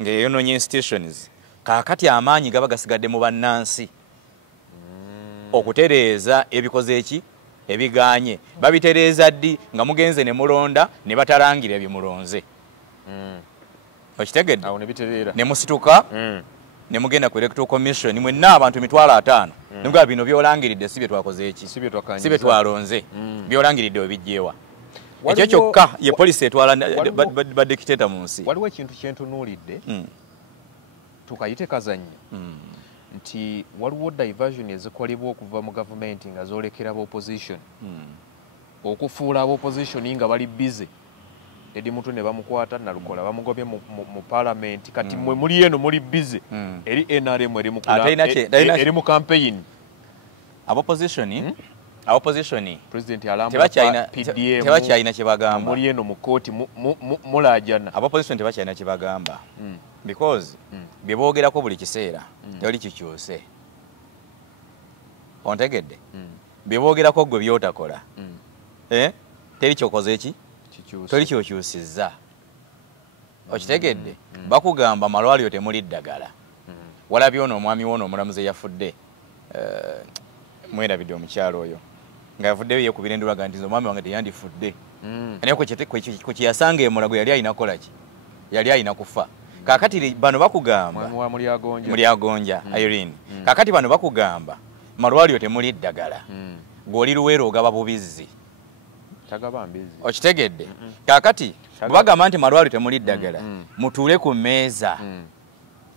ng'eyonoonye institutions kakati amaanyi gaba gasigadde mu bannansi okutereeza ebikoze eki ebiganye babitereeza ddi nga mugenze ne mulonda ne batalangira ebimulonze okitegedde ne musituka ne mugenda ku electoral commission mwenna abantu 5,000 nibwa bino byolangiridde si bye twakoze eki si bye twalonze byolangiridde obijjeewa ekyo kyokka ye poliisi etwala badikiteta mu nsi waliwo ekintu kyentunuulidde tukayite kazannyo nti waliwo diversion ezikolebwa okuva mu gavumenti nga zoolekera opposition okufuula opposition nga bali busy edi mutu ne bamukwata nalukola bamugobye mu parliament kati mwe muli eno muli busy eri NRM eri mu campaign opposition president alamba PDM tebakyalina kye bagamba muli eno mu kooti mulajana opposition tebakyalina kye bagamba because bye boogerako buli kiseera tewali kikyuse ontegedde bye boogerako gwe byotakola teri kyokoze eki toli kyokyusizza okitegedde bakugamba malwaliro temuli ddagala walabye ono omwami woono omulamuzi eyafudde mwerabidde omukyalo oyo nga yavuddeyo yeekubira endulaga nti omwami wange teyandifudde naye kwe kyeyasanga emulago yali alina kukolaki yali alina kufa kakati bano bakugamba mulyagonja Irene kakati bano bakugamba malwaliro temuli ddagala gw'oli luweero ogaba bubizzi okitegedde kakati bwebagamba nti malwaliro temuli ddagala mutuule ku mmeeza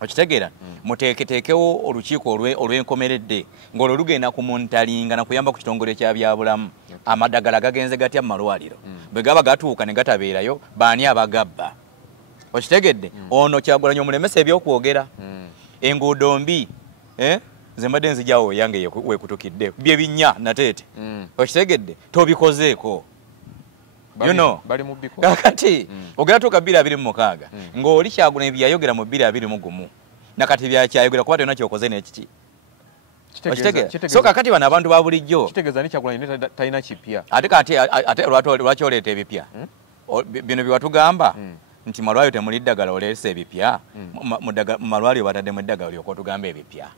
okitegeera muteeketeekewo olukiiko olw'enkomeredde ng'olwo lugenda kumuntalinga na kuyamba ku kitongole kya byabulamu amadagala gagenze gatya mu malwaliro bwe gaba gatuuka ne gatabeerayo baani abagabba okitegedde ono Kyagulanyi omulemesa ebyokwogera enguudo mbi nze mbadde nzijawo yange weekutukidde bye binnya nateete okitegedde tobikozeeko kakati ogera tuuka 2026 ng'oli Kyagulanyi byayogera mu 2021 nakati byakyayogera kuba tolina kyokoze n'ekiki okitegeera so kakati bano abantu ba bulijjo kitegeeza ni Kyagulanyi talina kipya ate lwaki oleeta ebipya bino bye watugamba nti malwaliro temuli ddagala oleese ebipya mu malwaliro bataddemu eddagala lyokka otugamba ebipya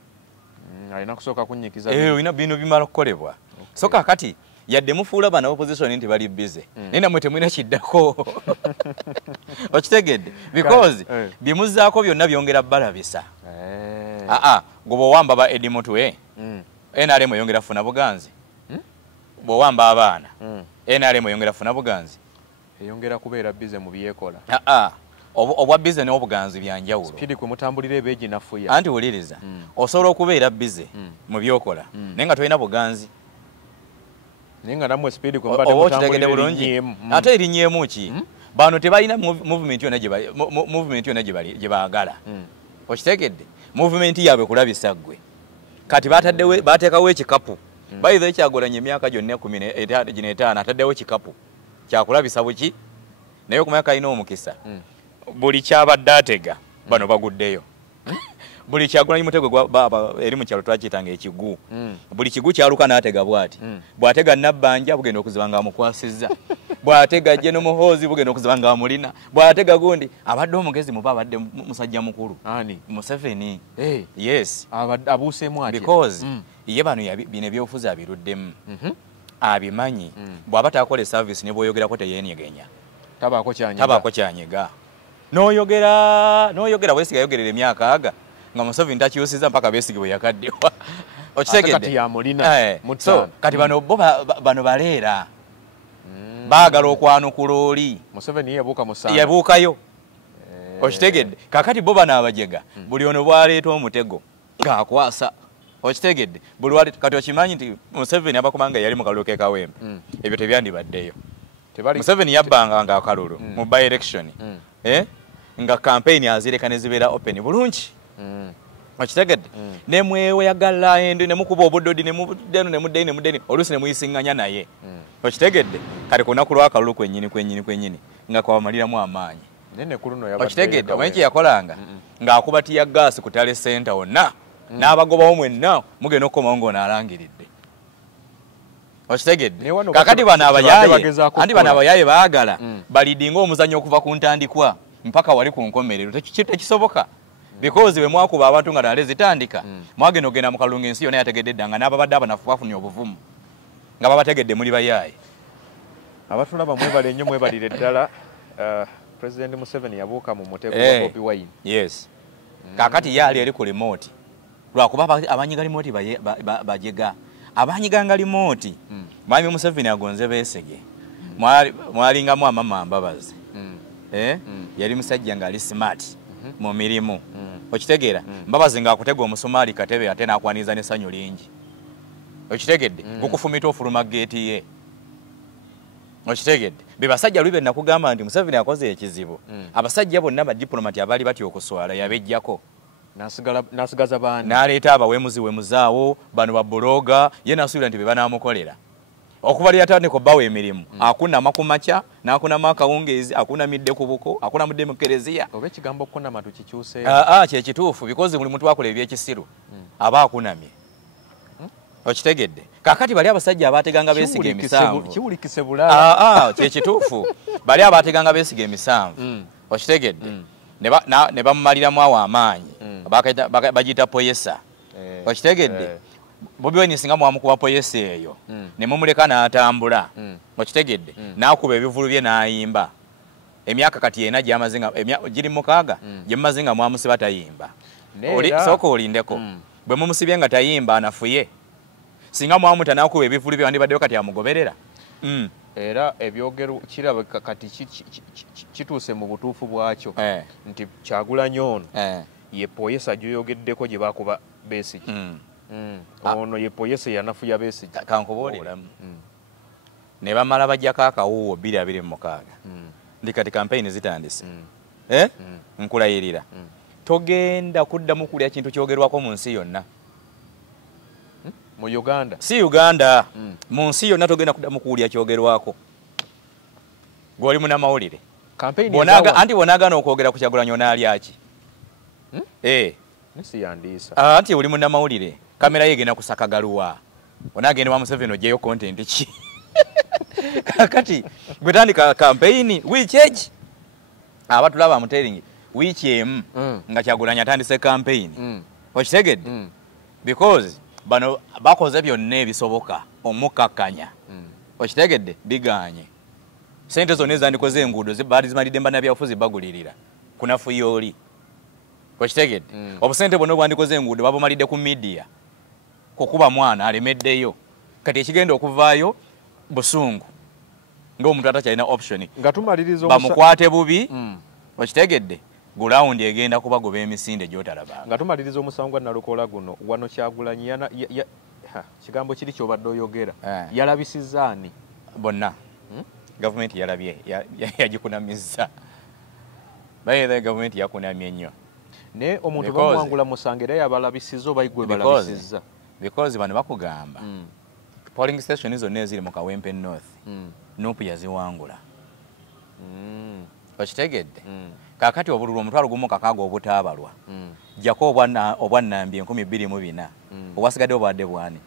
alina kusooka kunnyikiza olina bino bimala okukolebwa so kakati yadde mufuula bana opposition nti bali busy naye namwe temulina kiddako okitegedde because bye muzzaako byonna byongera balabisa gwe bw'owamba ba Edi Mutwe NRM yongera funa buganzi bw'owamba abaana NRM eyongera funa buganzi eyongera kubeera bize mu byekola obwa bize n'obuganzi byanjawulo spidi kwe mutambulira ebeegi nafuya anti wuliriza osobola okubeera bize mu byokola naye nga tolina buganzi naye nga namwe spidi kwe mbadde mutambulira bulungi ate erinyeemu ki bano tebalina movement yonna gye baagala okitegedde movement yaabwe kulabisa ggwe kati bateekawo ekikapu bayiza ekyagolanya emyaka gyonna 15 ataddewo ekikapu kyakulabisa buki naye okumanya kalina omukisa buli kyabadde atega bano baguddeyo buli kyagulanya mutego eri mu kyalo twakiyitanga ekigu buli kigu kyaluka n'atega bw'ati bw'atega nabbanja bugenda okuziba nga amukwasizza bw'atega jje n'omuhoozi bugenda okuziba nga amulina bw'atega gundi abadde omugezi muba abadde musajja mukulu Museveni yes abuuseemu atya because ye bano bino ebyobufuzi abiruddemu abimanyi bw'aba takola service ne bw'oyogerako teyeenyegenya tabaako kyanyega n'oyogera Besigye yayogerera emyaka aga nga Museveni takyusiza mpaka Besigye bwe yakaddewa okitegedde so kati bano baleera baagala okwanukula oli Museveni yabuukayo okitegedde kakati bo bano abajega buli ono bwaleeta omutego ng'akwasa okitegedde buli wali kati okimanyi nti Museveni abakomanga yali mu kalulu k'ekawempe ebyo tebyandibaddeyo Museveni yabbanga ng'akalulu mu by election nga campaign azireka ne zibeera open bulungi okitegedde ne mweyagala ende ne mukuba obuddodi ne muddeni oluusi ne muyisinganya naye okitegedde kati ku lunaku lw'akalulu kwennyini nga kwabamaliramu amaanyi okitegedde omanyi kye yakolanga ng'akuba tiya gaasi ku tale center wonna n'abagobawo mwenna mugenda okukomawo ng'onaalangiridde okitegedde kakati bano abayaaye baagala balidinga omuzannyo okuva ku ntandikwa mpaka wali ku nkomerero tekisoboka because bwe mwakuba abantu nga nale zitandika mwagenda ogenda mu kalungu ensi yonna yategedde dda nga n'ababadde abanafu bafunye obuvumu nga babategedde muli bayaaye abatulaba mwebale nnyo mwebalire ddala President Museveni yabuuka mu mutego wa Bobi Wine yes kakati yali eri ku remote lwakuba abanyiga remote bajega abanyiganga remote mwami Museveni agonze Besigye mwalingamu amama Mbabazi yali musajja nga ali smart mu mirimu okitegeera Mbabazi ng'akutega omusumaali katebe ate n'akwaniza n'essanyu lingi okitegedde gukufumita ofuluma geeti ye okitegedde be basajja lwibe nakugamba nti Museveni akoze ekizibu abasajja bonna badiplomati abaali batya okuswala yabejjako n'asigaza bandi n'aleeta abawemuziwemuzaawo bano babuloga ye n'asuubira nti be banaamukolera okuba lyatandika obbawo emirimu akunama ku makya n'akunamu akawungeezi akunamidde ku buko akunamudde mu kereziya oba ekigambo kunama tukikyuse kyekituufu because buli muntu akola ebyekisiru aba akunamye okitegedde kakati bali abasajja abateganga Besigye emisanvu kiwulikise bulala kyekituufu bali abateganga Besigye emisanvu okitegedde ne bamumaliramu awo amaanyi bagiyita poyesa okitegedde Bobi Wine singa mwamukuba poyesa eyo ne mumuleka n'atambula okitegedde n'akuba ebivulu bye n'ayimba emyaka kati yena gy'amazinga giri mukaaga gye mumaze nga mwamusiba tayimba sooka olindeko bwe mumusibye nga tayimba anafuye singa mwamuta n'akuba ebivulu bye wandibaddeyo kati amugoberera era ebyogero kirabika kati kituuse mu butuufu bwakyo nti Kyagulanyi ono ye poyesa gyoyogeddeko gye bakuba Besigye ono ye poyesa yanafuya Besigye kankubuuliramu ne bamala bajjako akawuuwo 2026 ndi kati campaign zitandise nkulayirira togenda kuddamu kulya kintu kyogerwako mu nsi yonna mu Uganda si Uganda mu nsi yonna togenda kuddamu kuwulya kyogerwako gw'oli munnamawulire anti bonaagaana okwogera ku Kyagulanyi onaalyaki anti oli munnamawulire kamera ye egenda kusaka galuwa onaagenda wa Museveni ogyeyo content ki kakati gwe tandika campaign wiiki egi abatulaba amuteringi wiiki emu nga Kyagulanyi atandise campaign okitegedde because bano bakoze byonna ebisoboka omukakkanya okitegedde biganye sente zonna ezandikoze enguudo baali zimalidde mbannabyabufuzi bagulirira kunafuya oli okitegedde obusente bwonna obwandikoze enguudo babumalidde ku media kukuba mwana alemeddeyo kati ekigenda okuvaayo busungu ng'omuntu atakyalina option nga tumaliriza bamukwate bubi okitegedde gulawundi egenda kubagoba emisinde gy'otalaba nga tumaliriza omusango gwa Nalukoola guno wano Kyagulanyi kigambo kiri ky'obadde oyogera yalabisizza ani bonna gavumenti yalabye yagikunamizza bayera gavumenti yakunamye nnyo ne omuntu bamwangula Musange era yabalabisizza oba igwe balabisizza because bano bakugamba polling station zonna eziri mu Kawempe North Nuupu yaziwangula okitegedde kakati obululu omutwalo gumu kakaaga obutaabalwa jjako obwannambi 24,000 obwasigadde obwadde bwani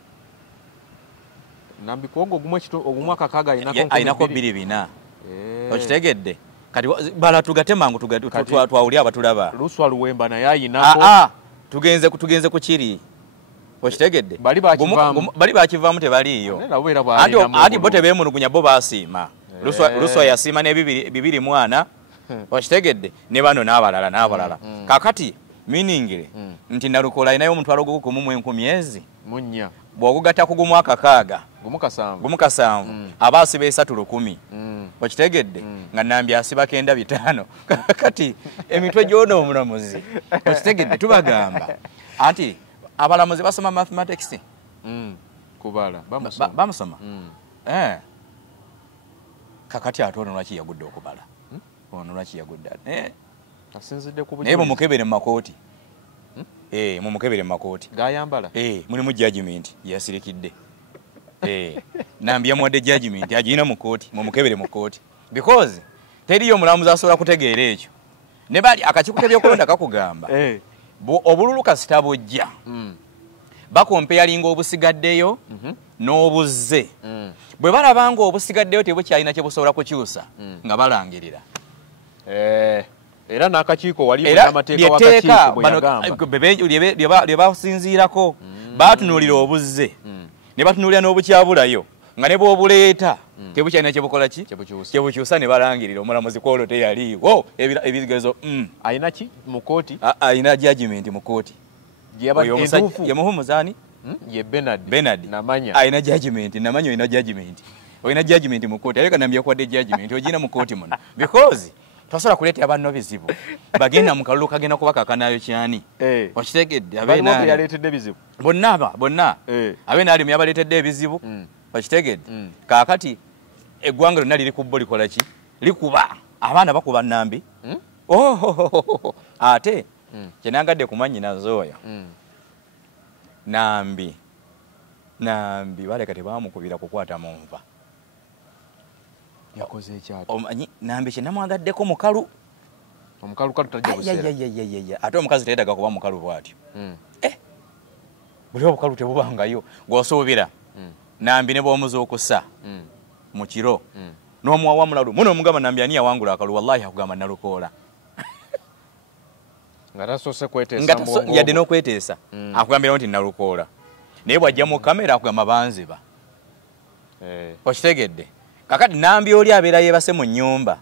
nambi kuogo ogumu akakaaga ayinako 2,400 okitegedde kati bala tugate mangu twawuli abatulaba Luswa Luwemba naye ayinako tugenze ku kiri okitegedde bali bakivaamu tebaliiyo anti bo tebeemulugunya bo basiima Luswa yasiima ne 2,400 okitegedde ne bano n'abalala kakati meaningire nti Nalukoola ayinayo omutwalo gumu mu 10,000 munnya bw'ogugatta ku gumu akakaaga gumu kasanvu aba asiba 3,10 okitegedde nga Nambi asiba 9,500 kati emitwe gy'ono omulamuzi okitegedde tubagamba anti abalamuzi basoma mathematics kubala bamusoma kakati ate ono lwaki yagudde okubala ono lwaki yagudde asinzidde ku naye mumukebere mu makooti mumukebere mu makooti gayambala mulimu judgment yasirikidde Nambi yamuwadde judgment agirina mu kooti mumukebere mu kooti because teriyo omulamuzi asobola kutegeera ekyo ne bali akakiiko k'ebyokulonda kakugamba obululu kasita bujja bakompeyalinga obusigaddeyo n'obuzze bwe balaba nga obusigaddeyo tebukyalina kye busobola kukyusa nga balangirira era n'akakiiko wali n'amateeka w'akakiiko lye basinziirako baatunuulira obuzze ne batunuulira n'obukyabulayo nga ne bw'obuleeta tebukyalina kye bukola ki kyebukyusa ne balangirira omulamuzi kwolwo teyaliiwo ebigezo ayina ki mu kooti ayina judgment mu kooti yemuhumuzaani ye Bernard namanya ayina judgment namanya oyina judgment mu kooti ayeka Nambi yakuwadde judgment ogina mu kooti muno because tosobola kuleetera banno bizibu bagenda mu kalulu kagenda kubakakanayo kyani okitegedde yaleetedde bizibu bonna abeenaalimu yabaleetedde ebizibu okitegedde kaakati eggwanga lyonna liri ku bbo likola ki likuba abaana bakuba Nambi ate kyenangadde ku mannyinaze oyo Nambi baleka tebamukubira kukwata mu nva yakoze ekyati omanyi Nambi kyenamwagaddeko mukalu omukalukalu tajja buseera ate omukazi teyedaga kuba mukalu bw'atyo buli obukalu tebubangayo gw'osuubira Nambi ne bw'omuza okussa mu kiro n'omuwawa mulalu muno omugamba Nambi ani yawangula akalu wallahi akugamba Nalukoola nga tasoose kweteesa yadde n'okweteesa akugambira nti Nalukoola naye bw'ajja mu kamera akugamba banziba okitegedde kakati Nambi oli abeera yeebase mu nnyumba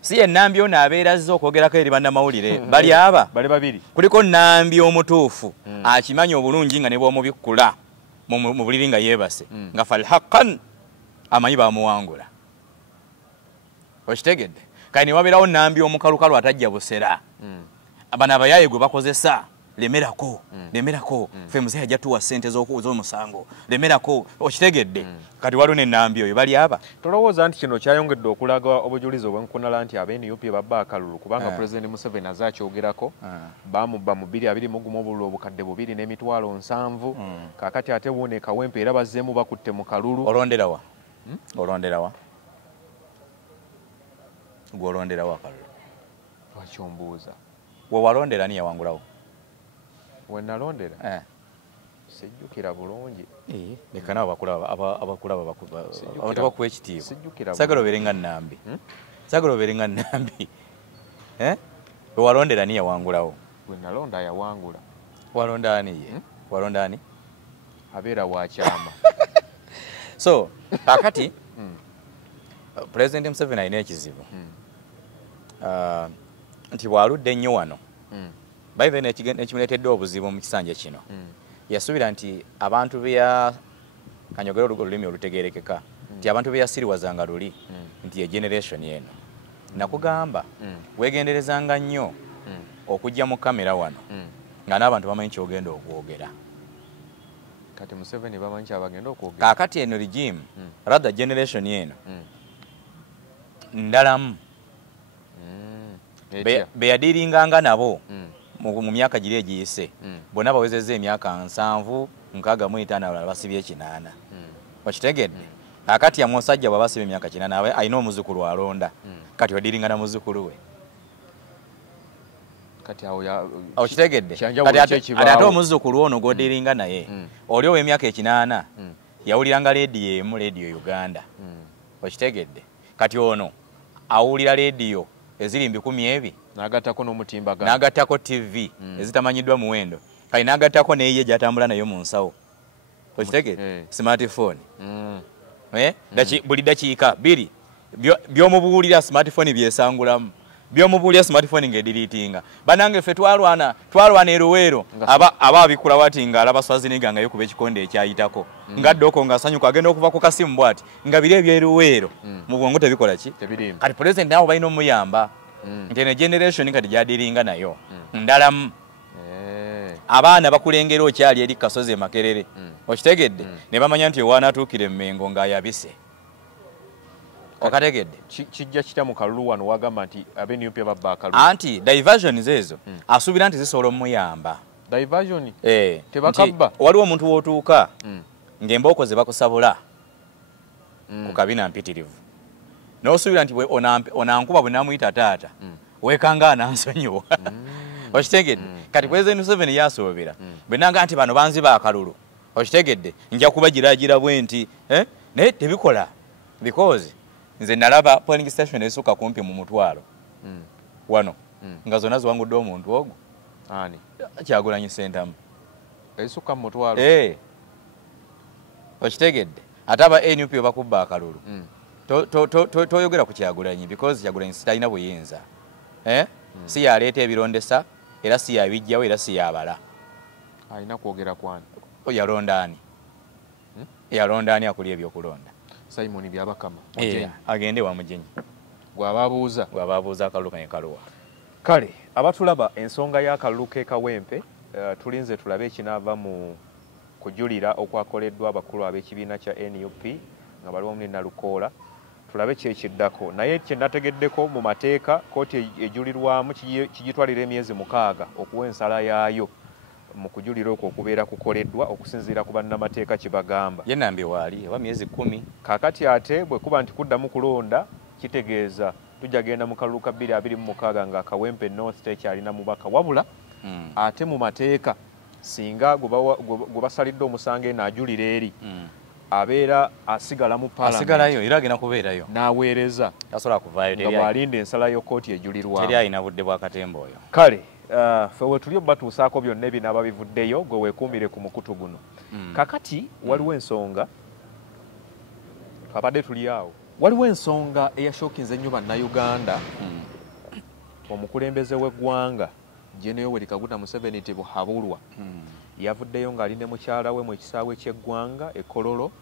si ye Nambi ono abeera azze okwogerako eri bannamawulire bali babiri kuliko Nambi omutuufu akimanyi obulungi nga ne bw'omubikkula mu buliri nga yeebase nga falhaqan amanyi bamuwangula okitegedde kati ne wabeerawo Nambi omukalukalu atajja busera bano abayaaye gwe bakozesa lemerako ffe muzeeyi ajja tuwa ssente z'omusango lemerako okitegedde kati waliwo ne Nambi oyo bali aba tolowooza nti kino kyayongedde okulaga obujulizi obwenkunala nti ab'NUP babba akalulu kubanga Pulezidenti Museveni azze akyogerako bamubba mu 2021 obululu obukadde 2,700 kaakati ate wuune Kawempe era bazzeemu bakutte mu kalulu olonderawa gw'olonderawa kalulu lwaki ombuuza we walondera ni yawangulawo we nalondera sijjukira bulungi leka nabo abakulaba abantu bakuwa ekitiibwa sagala obeere nga Nambi we walondera ni yawangulawo we nalonda yawangula walonda ani ye walonda ani abeera wakyama so kakati Pulezidenti Museveni alina ekizibu nti bw'aludde ennyo wano bayive nekimuleetedde obuzibu mu kisanja kino yasuubira nti abantu kanyogera olulimi olutegeerekeka nti abantu beyasiriwazanga luli nti ye generation eno nakugamba wegenderezanga nnyo okujja mu kamera wano nga n'abantu bamanyi kyogenda okwogera kati Museveni bamanyi kyabagenda okwogera kaakati eno regime rather generation eno ndalamu beyadiringanga nabo mu myaka giri egiyise bonna bawezezza emyaka 7 65 abalala basibye 8 wakitegedde akati ya musajja bwaba asibye emyaka 8 alina omuzukulu alonda kati wadiringa na muzukulu we kati awo ya okitegedde ate omuzukulu ono godiringa naye oli ow'emyaka 8 yawuliranga radio emu radio Uganda wakitegedde kati ono awulira radio eziri 10 n'agattako n'omutimbagano n'agattako TV ezitamanyiddwa muwendo kali n'agattako neye gyatambula nayo mu nsawo okitegedde smartphone buli dakiika 2 byomubuulira smartphone byesangulamu byomubuulira smartphone ng'ediriitinga banange ffe twalwana eruweero aba abikula wati nga alaba Swaziniga nga yokuba ekikonde ekyayitako ngaddoko ng'asanyuka agenda okuva ku kasimu bwati nga biri ebyeruweero mu bwongo tebikola ki kati president nabo balina omuyamba nti eno generation kati gyadiringa nayo ndalamu abaana bakulengera okyali eri kasozi e Makerere okitegedde ne bamanya nti owaanatuukire Mmengo ng'ayabise okategedde kijja kita mu kalulu wano wagamba nti abeNUP babba akalulu anti diversions ezo asuubira nti zisobola omuyamba diversion tebakabba waliwo omuntu wootuuka ng'embooko ze bakusabula ku kabina mpitirivu n'osuubira nti onankuba bwe namuyita taata weekanga anansonyiwa okitegedde kati President Museveni yasoobera bwe nanga nti bano banziba akalulu okitegedde nja kuba giraagira bwe nti naye tebikola because nze nalaba polling station esukka kumpi mu mutwalo wano nga zonna ziwangudde omuntu ogwo ani Kyagulanyi Ssentamu esukka mu mutwalo okitegedde ate aba NUP bakubba akalulu toyogera ku Kyagulanyi because Kyagulanyi sitalina buyinza si yaleeta ebirondesa era si yabijjawo era si yabala alina kwogera kwani yalondaani akuli ebyokulonda Simon Byabakama agende wa Mujenyi gwababuuza akalulu kane kaluwa kale abatulaba ensonga y'akalulu ke Kawempe tulinze tulabe ekinaava mu kujulira okwakoleddwa abakulu ab'ekibiina kya NUP nga baliwo mu Nalukoola tulabe kyekiddako naye kye nategeddeko mu mateeka kooti ejulirwamu kigitwalira emyezi 6 okuwa ensala yaayo mu kujulira okwo okubeera kukoleddwa okusinziira ku bannamateeka kibagamba yenambye waali eba myezi 10 kaakati ate bwe kuba nti kuddamu kulonda kitegeeza tujja genda mu kalulu ka 2026 nga Kawempe North tekyalina mubaka wabula ate mu mateeka singa gwe basalidde omusango eno ajulira eri abeera asigala mu parliament asigalayo era agenda kubeerayo n'aweereza tasobola kuvaayo nga bw'alinda ensala yo kooti ejulirwamu teri alina budde bwa katemba oyo kale ffe wetuli obatuusaako byonna ebinaaba bivuddeyo gwe weekuumire ku mukutu guno kakati waliwo ensonga abadde tuli awo waliwo ensonga eyashookinze ennyo bannayuganda omukulembeze w'eggwanga Gen. Yoweri Kaguta Museveni Tibuhaburwa yavuddeyo ng'ali ne mukyala we mu kisaawe ky'eggwanga e Kololo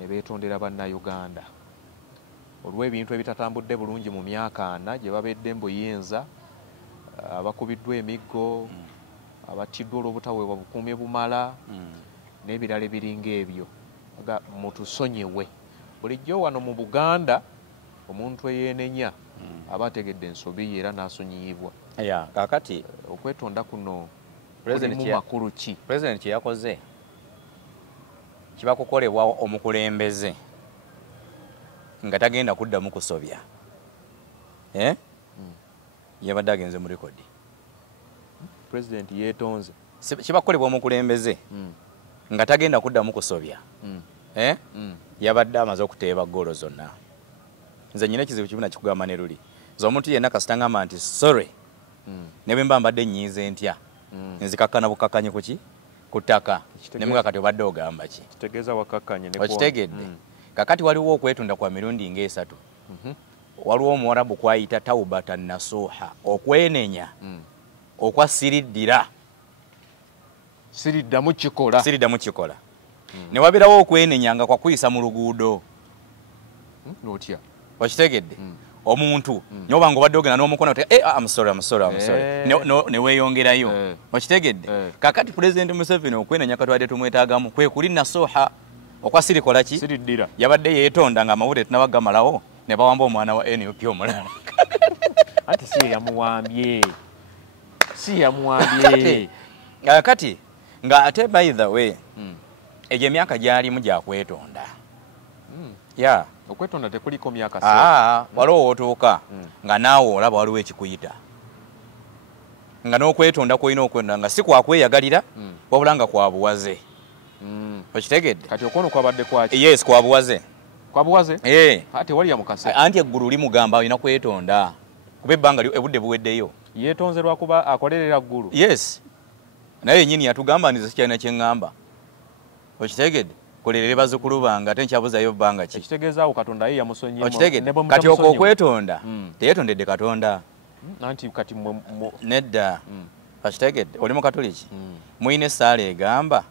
ne beetondera bannayuganda olw'ebintu ebitatambudde bulungi mu myaka 4 gye babedde mbuyinza abakubiddwa emiggo abattiddwa olw'obutaweebwa bukuumi bumala n'ebirala ebiringa ebyo mutusonyiwe bulijjo wano mu Buganda omuntu eyeenenya aba ategedde ensobi ye era n'asonyiyibwa kaakati okwetonda kuno kulimu makulu ki President kye yakoze kiba kukolebwa omukulembeze nga tagenda kuddamu kusobya yabadde agenze mu rekodi President yeetonze kiba kukolebwa omukulembeze nga tagenda kuddamu kusobya yabadde amaze okuteeba ggoolo zonna nze nyina ekizibu kimu nakikugamba ne luli nze omuntu yenna kasita ngamba nti sorry ne bwe mba mbadde nnyiize ntya nzikakkana bukkakkanyi kuki ku ttaka ne muga kati obadde ogamba ki kitegeeza wakakkanye okitegedde kakati waliwo okwetunda kwa mirundi ng'esatu waliwo omuwarabu kwayita taubatan nasuha okwenenya okwa siriddira siriddamu kikola ne wabirawo okwenenyanga kwa kuyisa mu luguudo notya wakitegedde omuntu nyoba ngo badde ogenda n'omukono I'm sorry ne weeyongerayo wakitegedde kakati President Museveni okwenenya katwadde tumwetaagamu kwe kuli nasuha okwasirikola ki siriddira yabadde yeetonda nga amawulire tunabagamalawo ne bawamba omwana wa NUP omulala anti si yamuwambye kati nga ate by the way egyo emyaka gyalimu gyakwetonda okwetonda tekuliko myaka waliwo otuuka nga naawe olaba waliwo ekikuyita nga n'okwetonda kwolina okwetonda nga si kwakweyagalira wabula nga kwabuwaze okitegedde kati okono kwabadde kwaki yes kwabuwaze tewali yamukase anti eggulu limugamba alina kwetonda kuba ebbanga ebudde buweddeyo yeetonze lwakuba akolerera ggulu yes naye yennyini yatugamba nti sikyalina kyeŋŋamba okitegedde kolerere bazzukulu bange ate nkyabuzayo bbanga ki ekitegeezaawo katonda ye yamusonyimu okitegedde kati okwo okwetonda teyeetondedde katonda anti kati nedda okitegedde oli mukatoliki muyina essaala egamba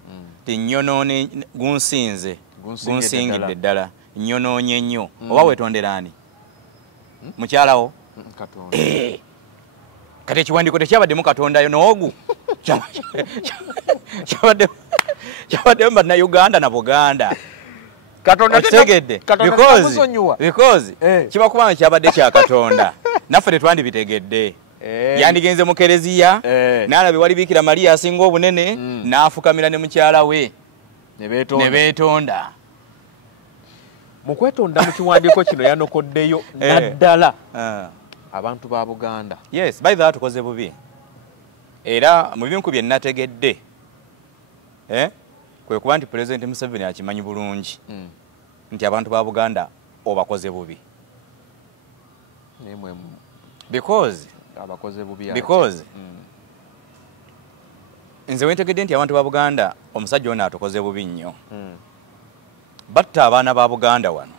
ti nnyonoone gunsinze gunsingidde ddala nnyonoonye nnyo oba wetondera ani mukyalawo kati ekiwandiiko tekyabaddemu katondayo n'ogu kyabaddemu bannayuganda na buganda okitegedde because kiba kubanga kyabadde kya katonda naffe tetwandibitegedde yandigenze mu kereziya n'alaba wali Bikira Mariya asinga obunene n'afukamira ne mukyala we ne beetonda mu kwetonda mu kiwandiiko kino yanokoddeyo naddala abantu ba Buganda yes by that tukoze bubi era mu binku bye nategedde kwe kuba nti President Museveni akimanyi bulungi nti abantu ba Buganda obakoze bubi because nze wentegedde nti abantu ba Buganda omusajja ono atukoze bubi nnyo batta abaana ba Buganda wano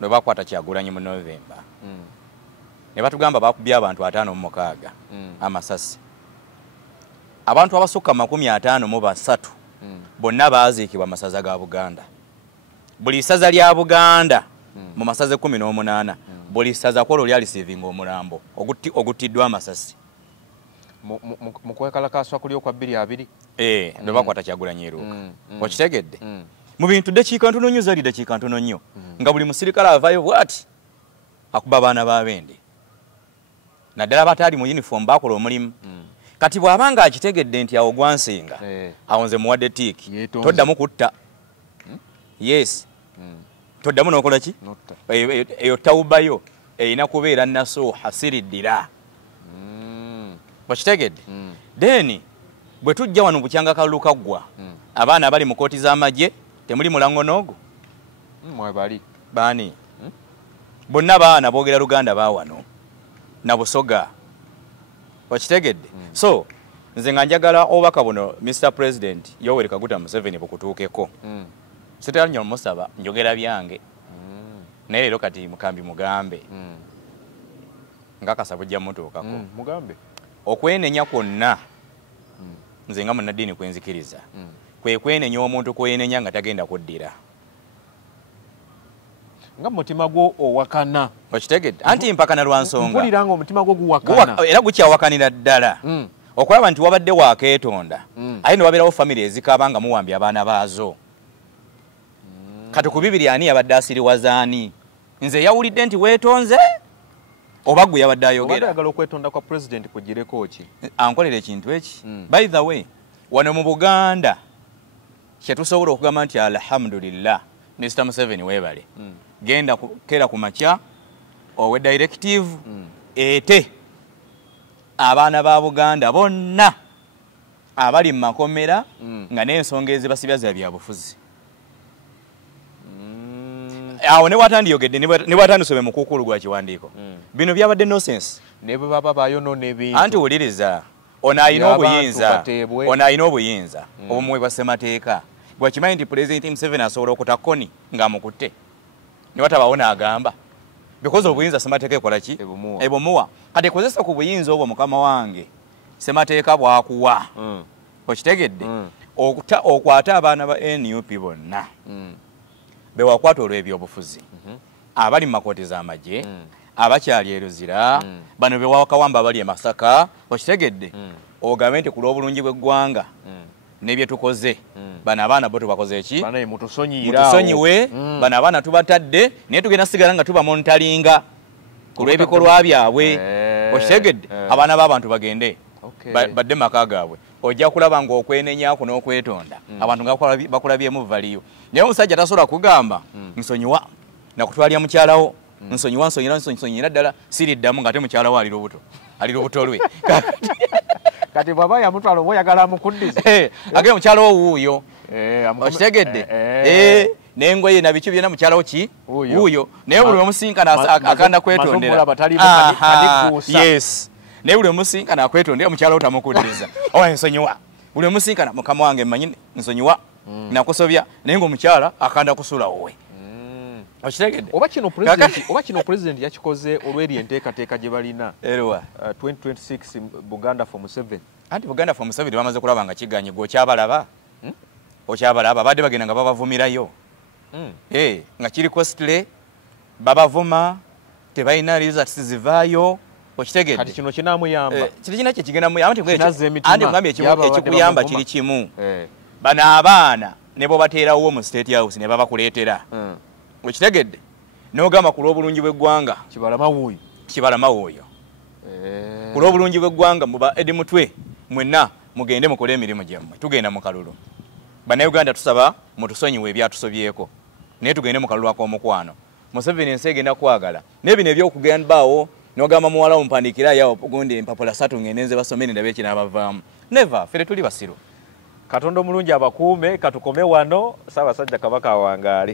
lwe bakwata Kyagulanyi mu November ne batugamba bakubye abantu 56 amasasi abantu abasukka 53 bonna baaziikibwa masaza ga Buganda buli saza lya Buganda mu masaze 18 buli saza kwolo lya receiving omulambo oguttiddwa amasasi mu kwekalakaswa kuli okwa 2 ndo bakwata Kyagulanyi eruuka okitegedde mu bintu dakiika ntono nnyo zali dakiika ntono nnyo nga buli musirikale avaayo bwati akuba abaana b'abende naddala bataali mu uniform bakola omulimu kati bw'abanga akitegedde nti awo gwansinga awo nze muwadde tiiki toddamu kutta yes toddamu n'okola ki eyo tawubayo erina kubeera nasuuha siriddira okitegedde then bwe tujja wano bukyanga kalulu kaggwa abaana abali mu kooti z'amagye temuli mulango n'ogwo mwebali baani bonna baana boogera Luganda baawano na Busoga okitegedde so nze nga njagala obubaka buno Mr. President Yoweri Kaguta Museveni bukutuukeko sitera nnyo musaba njogera byange naye leero kati mukambi mugambe ngakasa bujja mutuukako mugambe okwenenya kwonna nze nga munnaddiini kwenzikiriza kwe kwenenya omuntu kwenenya nga tagenda kuddira nga mutima gwo owakana okitegedde anti mpaka na lwansonga mpulira nga omutima gwo guwakana era gukyawakanira ddala okulaba nti wabadde wakeetonda aye ne wabeerawo famire ezikaaba nga muwambye abaana baazo kati ku bibiri ani yabadde asiriwazaani nze yawulidde nti weetonze oba gwe yabadde ayogera ayagala okwetonda kwa president kugireko ki ankolera ekintu eki by the way wano mu Buganda kyetusobola okugamba nti alhamdulillah Mr. Museveni weebale genda kera ku makya owe directive ete abaana ba Buganda bonna abali mu makomera nga n'ensonga ezibasibya za byabufuzi awo ne watandiyogedde ne watandisome mu kuukulu gwa kiwandiiko bino byabadde nonsense ne bwe baba bayonoona ebintu anti wuliriza ono ayina obuyinza obumuwebwa ssemateeka gwakimanyi nti President Museveni asobola okuta koni ng'amukutte ne watabaawo n'agamba because obuyinza ssemateeka ekola ki ebumuwa kati ekozesa ku buyinza obwo mukama wange ssemateeka bwakuwa okitegedde okwata abaana ba NUP bonna bewakwata olw'ebyobufuzi abali mu makooti z'amagye abakyali eruzira bano bewakawamba abali e Masaka okitegedde ogambe nti ku lw'obulungi bw'eggwanga n'ebye tukoze bano abaana bo tubakoze eki mutusonyiwe bano abaana tubatadde naye tugenda sigala nga tuba monitalinga ku lw'ebikolwa byabwe okitegedde abaana b'abantu bagende badde maka gaabwe ojja kulaba ng'okwenenyako n'okwetonda abantu nga bakulabyemu valiyo naye omusajja tasobola kugamba nsonyiwa nakutwalya mukyalawo nsonyiwa ddala siriddamu ng'ate mukyalawo ali lubuto lwe kati bwaba yamutwala oba oyagala amukuddize age mukyalawo wuuyo okitegedde n'engoye na biki byonna mukyalawo ki wuuyo naye buli omusinkana akanda kwetondera yes naye buli omusinkana akwetondera mukyalawo tamukuddiza owa nsonyiwa buli omusinkana mukama wange mmanyi nsonyiwa nakusobya naye ng'omukyala akanda kusula wowe okitegedde oba kino pulezidenti yakikoze olw'eri enteekateeka gye balina 2026 Buganda for Museveni anti Buganda for Museveni bamaze kulaba nga kiganye gwe okyabalaba badde bagenda nga babavumirayo nga kiri costly babavuma tebalina results zivaayo okitegedde kati kino kinaamuyamba kirina kye kigenda muyamba anti mugambye ekikuyamba kiri kimu bano abaana ne bo bateerawo mu State House ne babakuleetera okitegedde n'ogamba ku lw'obulungi bw'eggwanga kibalama wuuyo ku lw'obulungi bw'eggwanga muba edi mutwe mwenna mugende mukole emirimu gyammwe tugenda mu kalulu bannayuganda tusaba mutusonyiwe ebyatusobyeko naye tugende mu kalulu ak'omukwano Museveni ensi egenda kwagala n'ebino ebyokugambaawo n'ogamba muwala wo mpandiikirayo gundi empapula 3 ngende nze basomere ndabe ekinabavaamu neva fere tuli basiru Katonda omulungi abakuume katukome wano Ssaabasajja Kabaka awangaale